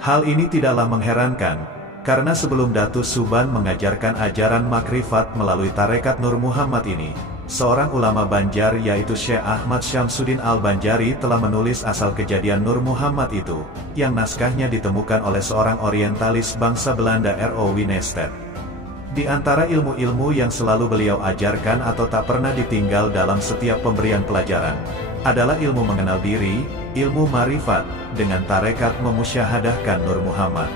Hal ini tidaklah mengherankan, karena sebelum Datu Suban mengajarkan ajaran makrifat melalui tarekat Nur Muhammad ini, seorang ulama Banjar yaitu Syekh Ahmad Syamsuddin Al-Banjari telah menulis asal kejadian Nur Muhammad itu, yang naskahnya ditemukan oleh seorang orientalis bangsa Belanda R.O. Winnestedt. Di antara ilmu-ilmu yang selalu beliau ajarkan atau tak pernah ditinggal dalam setiap pemberian pelajaran, adalah ilmu mengenal diri, ilmu marifat, dengan tarekat memusyahadahkan Nur Muhammad.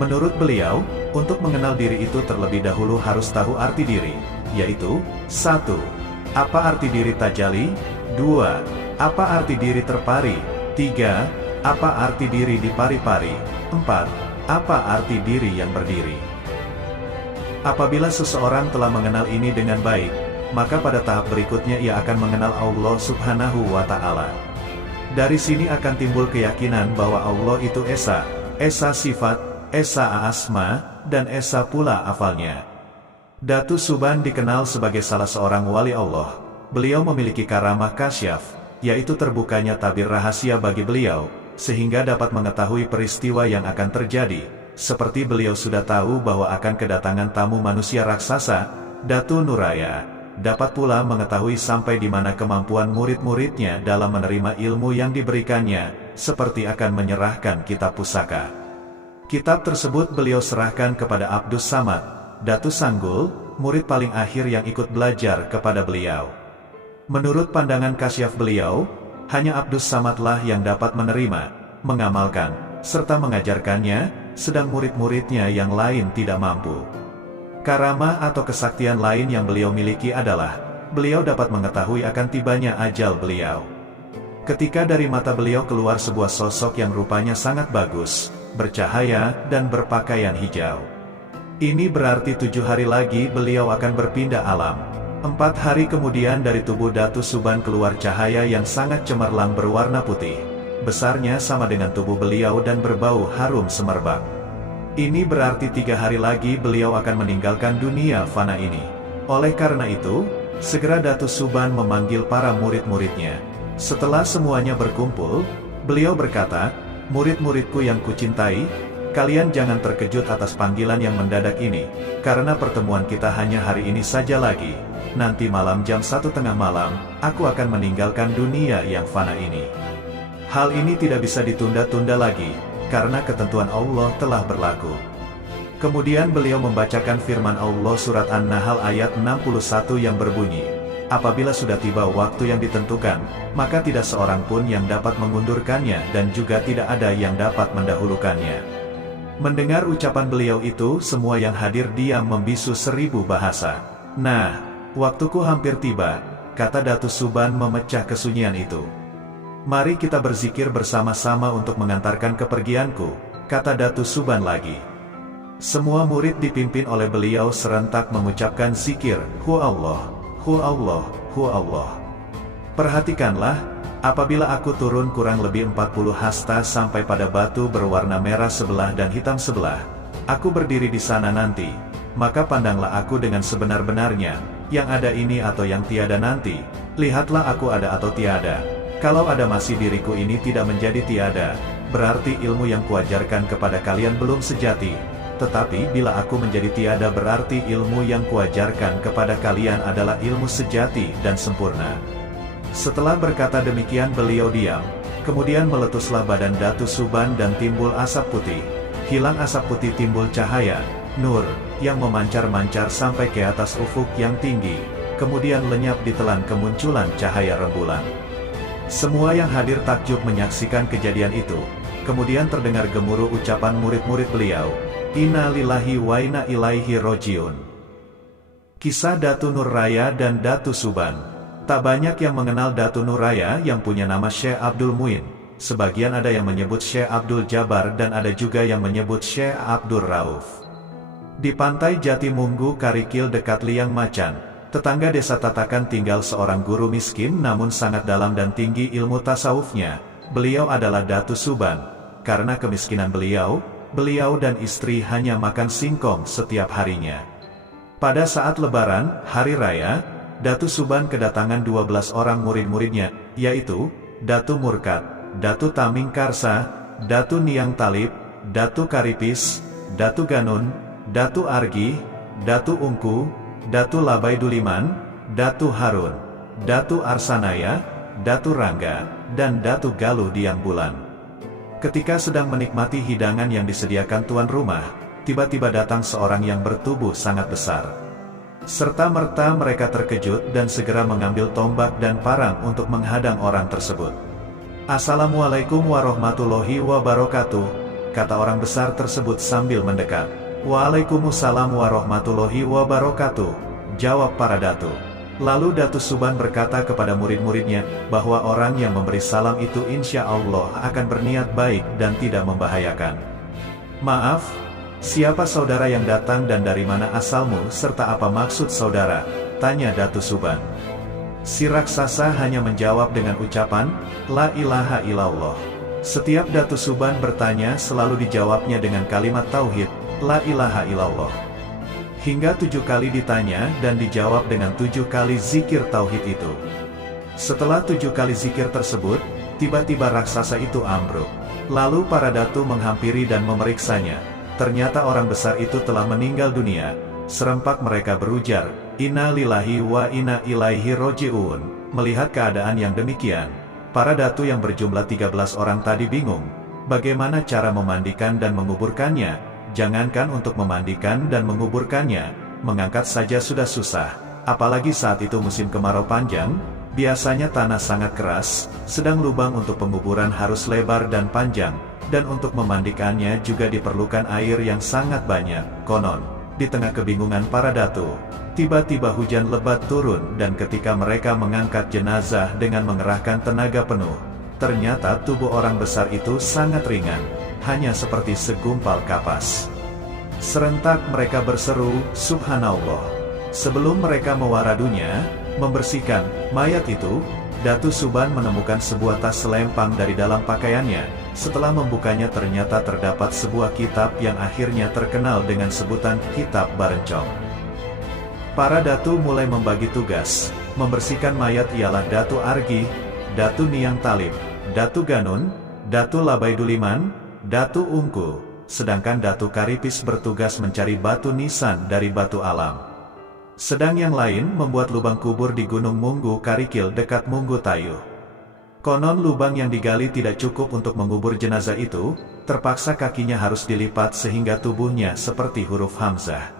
Menurut beliau, untuk mengenal diri itu terlebih dahulu harus tahu arti diri, yaitu 1. Apa arti diri tajali? 2. Apa arti diri terpari? 3. Apa arti diri di pari-pari? 4. Apa arti diri yang berdiri? Apabila seseorang telah mengenal ini dengan baik, maka pada tahap berikutnya ia akan mengenal Allah Subhanahu wa Ta'ala. Dari sini akan timbul keyakinan bahwa Allah itu Esa, Esa sifat, Esa asma, dan Esa pula afalnya. Datu Suban dikenal sebagai salah seorang wali Allah. Beliau memiliki karamah kasyaf, yaitu terbukanya tabir rahasia bagi beliau, sehingga dapat mengetahui peristiwa yang akan terjadi. Seperti beliau sudah tahu bahwa akan kedatangan tamu manusia raksasa, Datu Nuraya, dapat pula mengetahui sampai di mana kemampuan murid-muridnya dalam menerima ilmu yang diberikannya, seperti akan menyerahkan kitab pusaka. Kitab tersebut beliau serahkan kepada Abdus Samad, Datu Sanggul, murid paling akhir yang ikut belajar kepada beliau. Menurut pandangan kasyaf beliau, hanya Abdus Samadlah yang dapat menerima, mengamalkan, serta mengajarkannya, sedang murid-muridnya yang lain tidak mampu. Karamah atau kesaktian lain yang beliau miliki adalah, beliau dapat mengetahui akan tibanya ajal beliau. Ketika dari mata beliau keluar sebuah sosok yang rupanya sangat bagus, bercahaya, dan berpakaian hijau. Ini berarti 7 hari lagi beliau akan berpindah alam. 4 hari kemudian dari tubuh Datu Suban keluar cahaya yang sangat cemerlang berwarna putih. Besarnya sama dengan tubuh beliau dan berbau harum semerbak. Ini berarti 3 hari lagi beliau akan meninggalkan dunia fana ini. Oleh karena itu, segera Datu Suban memanggil para murid-muridnya. Setelah semuanya berkumpul, beliau berkata, "Murid-muridku yang kucintai, kalian jangan terkejut atas panggilan yang mendadak ini, karena pertemuan kita hanya hari ini saja lagi. Nanti malam jam 1:30 malam, aku akan meninggalkan dunia yang fana ini. Hal ini tidak bisa ditunda-tunda lagi, karena ketentuan Allah telah berlaku." Kemudian beliau membacakan firman Allah surat An-Nahl ayat 61 yang berbunyi, "Apabila sudah tiba waktu yang ditentukan, maka tidak seorang pun yang dapat mengundurkannya dan juga tidak ada yang dapat mendahulukannya." Mendengar ucapan beliau itu, semua yang hadir diam membisu 1000 bahasa. "Nah, waktuku hampir tiba," kata Datu Suban memecah kesunyian itu. "Mari kita berzikir bersama-sama untuk mengantarkan kepergianku," kata Datu Suban lagi. Semua murid dipimpin oleh beliau serentak mengucapkan zikir, "Hu Allah, Hu Allah, Hu Allah." Perhatikanlah, apabila aku turun kurang lebih 40 hasta sampai pada batu berwarna merah sebelah dan hitam sebelah, aku berdiri di sana nanti, maka pandanglah aku dengan sebenar-benarnya, yang ada ini atau yang tiada nanti, lihatlah aku ada atau tiada. Kalau ada masih diriku ini tidak menjadi tiada, berarti ilmu yang kuajarkan kepada kalian belum sejati. Tetapi bila aku menjadi tiada berarti ilmu yang kuajarkan kepada kalian adalah ilmu sejati dan sempurna. Setelah berkata demikian beliau diam, kemudian meletuslah badan Datu Suban dan timbul asap putih. Hilang asap putih timbul cahaya, nur, yang memancar-mancar sampai ke atas ufuk yang tinggi, kemudian lenyap ditelan kemunculan cahaya rembulan. Semua yang hadir takjub menyaksikan kejadian itu. Kemudian terdengar gemuruh ucapan murid-murid beliau, "Inna lillahi wa inna ilaihi rojiun." Kisah Datu Nuraya dan Datu Suban. Tak banyak yang mengenal Datu Nuraya yang punya nama Syekh Abdul Muin. Sebagian ada yang menyebut Syekh Abdul Jabar dan ada juga yang menyebut Syekh Abdul Rauf. Di pantai Jatimunggu Karikil dekat Liang Macan, tetangga desa Tatakan tinggal seorang guru miskin namun sangat dalam dan tinggi ilmu tasawufnya. Beliau adalah Datu Suban. Karena kemiskinan beliau dan istri hanya makan singkong setiap harinya. Pada saat lebaran, hari raya, Datu Suban kedatangan 12 orang murid-muridnya, yaitu Datu Murkat, Datu Taming Karsa, Datu Niang Talib, Datu Karipis, Datu Ganun, Datu Argi, Datu Ungku, Datu Labai Duliman, Datu Harun, Datu Arsanaya, Datu Rangga, dan Datu Galuh Diang Bulan. Ketika sedang menikmati hidangan yang disediakan tuan rumah, tiba-tiba datang seorang yang bertubuh sangat besar. Serta-merta mereka terkejut dan segera mengambil tombak dan parang untuk menghadang orang tersebut. "Assalamualaikum warahmatullahi wabarakatuh," kata orang besar tersebut sambil mendekat. "Waalaikumsalam warahmatullahi wabarakatuh," jawab para datu. Lalu Datu Suban berkata kepada murid-muridnya, bahwa orang yang memberi salam itu insya Allah akan berniat baik dan tidak membahayakan. "Maaf, siapa saudara yang datang dan dari mana asalmu serta apa maksud saudara?" tanya Datu Suban. Si raksasa hanya menjawab dengan ucapan, "La ilaha illallah." Setiap Datu Suban bertanya selalu dijawabnya dengan kalimat tauhid, "La ilaha illallah." Hingga 7 kali ditanya dan dijawab dengan 7 kali zikir tauhid itu. Setelah 7 kali zikir tersebut, tiba-tiba raksasa itu ambruk. Lalu para datu menghampiri dan memeriksanya. Ternyata orang besar itu telah meninggal dunia. Serempak mereka berujar, "Inna lillahi wa inna ilaihi roji'un." Melihat keadaan yang demikian, para datu yang berjumlah 13 orang tadi bingung. Bagaimana cara memandikan dan menguburkannya? Jangankan untuk memandikan dan menguburkannya, mengangkat saja sudah susah. Apalagi saat itu musim kemarau panjang, biasanya tanah sangat keras, sedang lubang untuk penguburan harus lebar dan panjang, dan untuk memandikannya juga diperlukan air yang sangat banyak. Konon, di tengah kebingungan para datu, tiba-tiba hujan lebat turun dan ketika mereka mengangkat jenazah dengan mengerahkan tenaga penuh, ternyata tubuh orang besar itu sangat ringan, hanya seperti segumpal kapas. Serentak mereka berseru, "Subhanallah." Sebelum mereka mewaradunya, membersihkan mayat itu, Datu Suban menemukan sebuah tas selempang dari dalam pakaiannya. Setelah membukanya ternyata terdapat sebuah kitab yang akhirnya terkenal dengan sebutan Kitab Barencong. Para datu mulai membagi tugas. Membersihkan mayat ialah Datu Argi, Datu Niang Talib, Datu Ganun, Datu Labaiduliman, Datu Ungku, sedangkan Datu Karipis bertugas mencari batu nisan dari batu alam. Sedang yang lain membuat lubang kubur di Gunung Munggu Karikil dekat Munggu Tayuh. Konon lubang yang digali tidak cukup untuk mengubur jenazah itu, terpaksa kakinya harus dilipat sehingga tubuhnya seperti huruf Hamzah.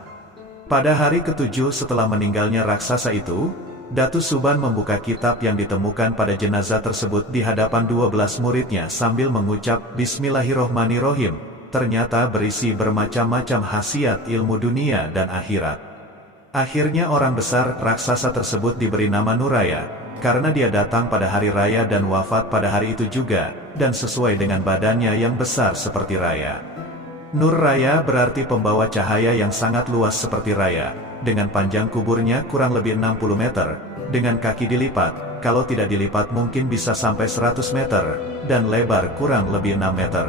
Pada hari ke-7 setelah meninggalnya raksasa itu, Datu Suban membuka kitab yang ditemukan pada jenazah tersebut di hadapan 12 muridnya sambil mengucap Bismillahirrohmanirrohim. Ternyata berisi bermacam-macam khasiat ilmu dunia dan akhirat. Akhirnya orang besar raksasa tersebut diberi nama Nuraya, karena dia datang pada hari raya dan wafat pada hari itu juga, dan sesuai dengan badannya yang besar seperti raya. Nur Raya berarti pembawa cahaya yang sangat luas seperti raya. Dengan panjang kuburnya kurang lebih 60 meter, dengan kaki dilipat, kalau tidak dilipat mungkin bisa sampai 100 meter, dan lebar kurang lebih 6 meter.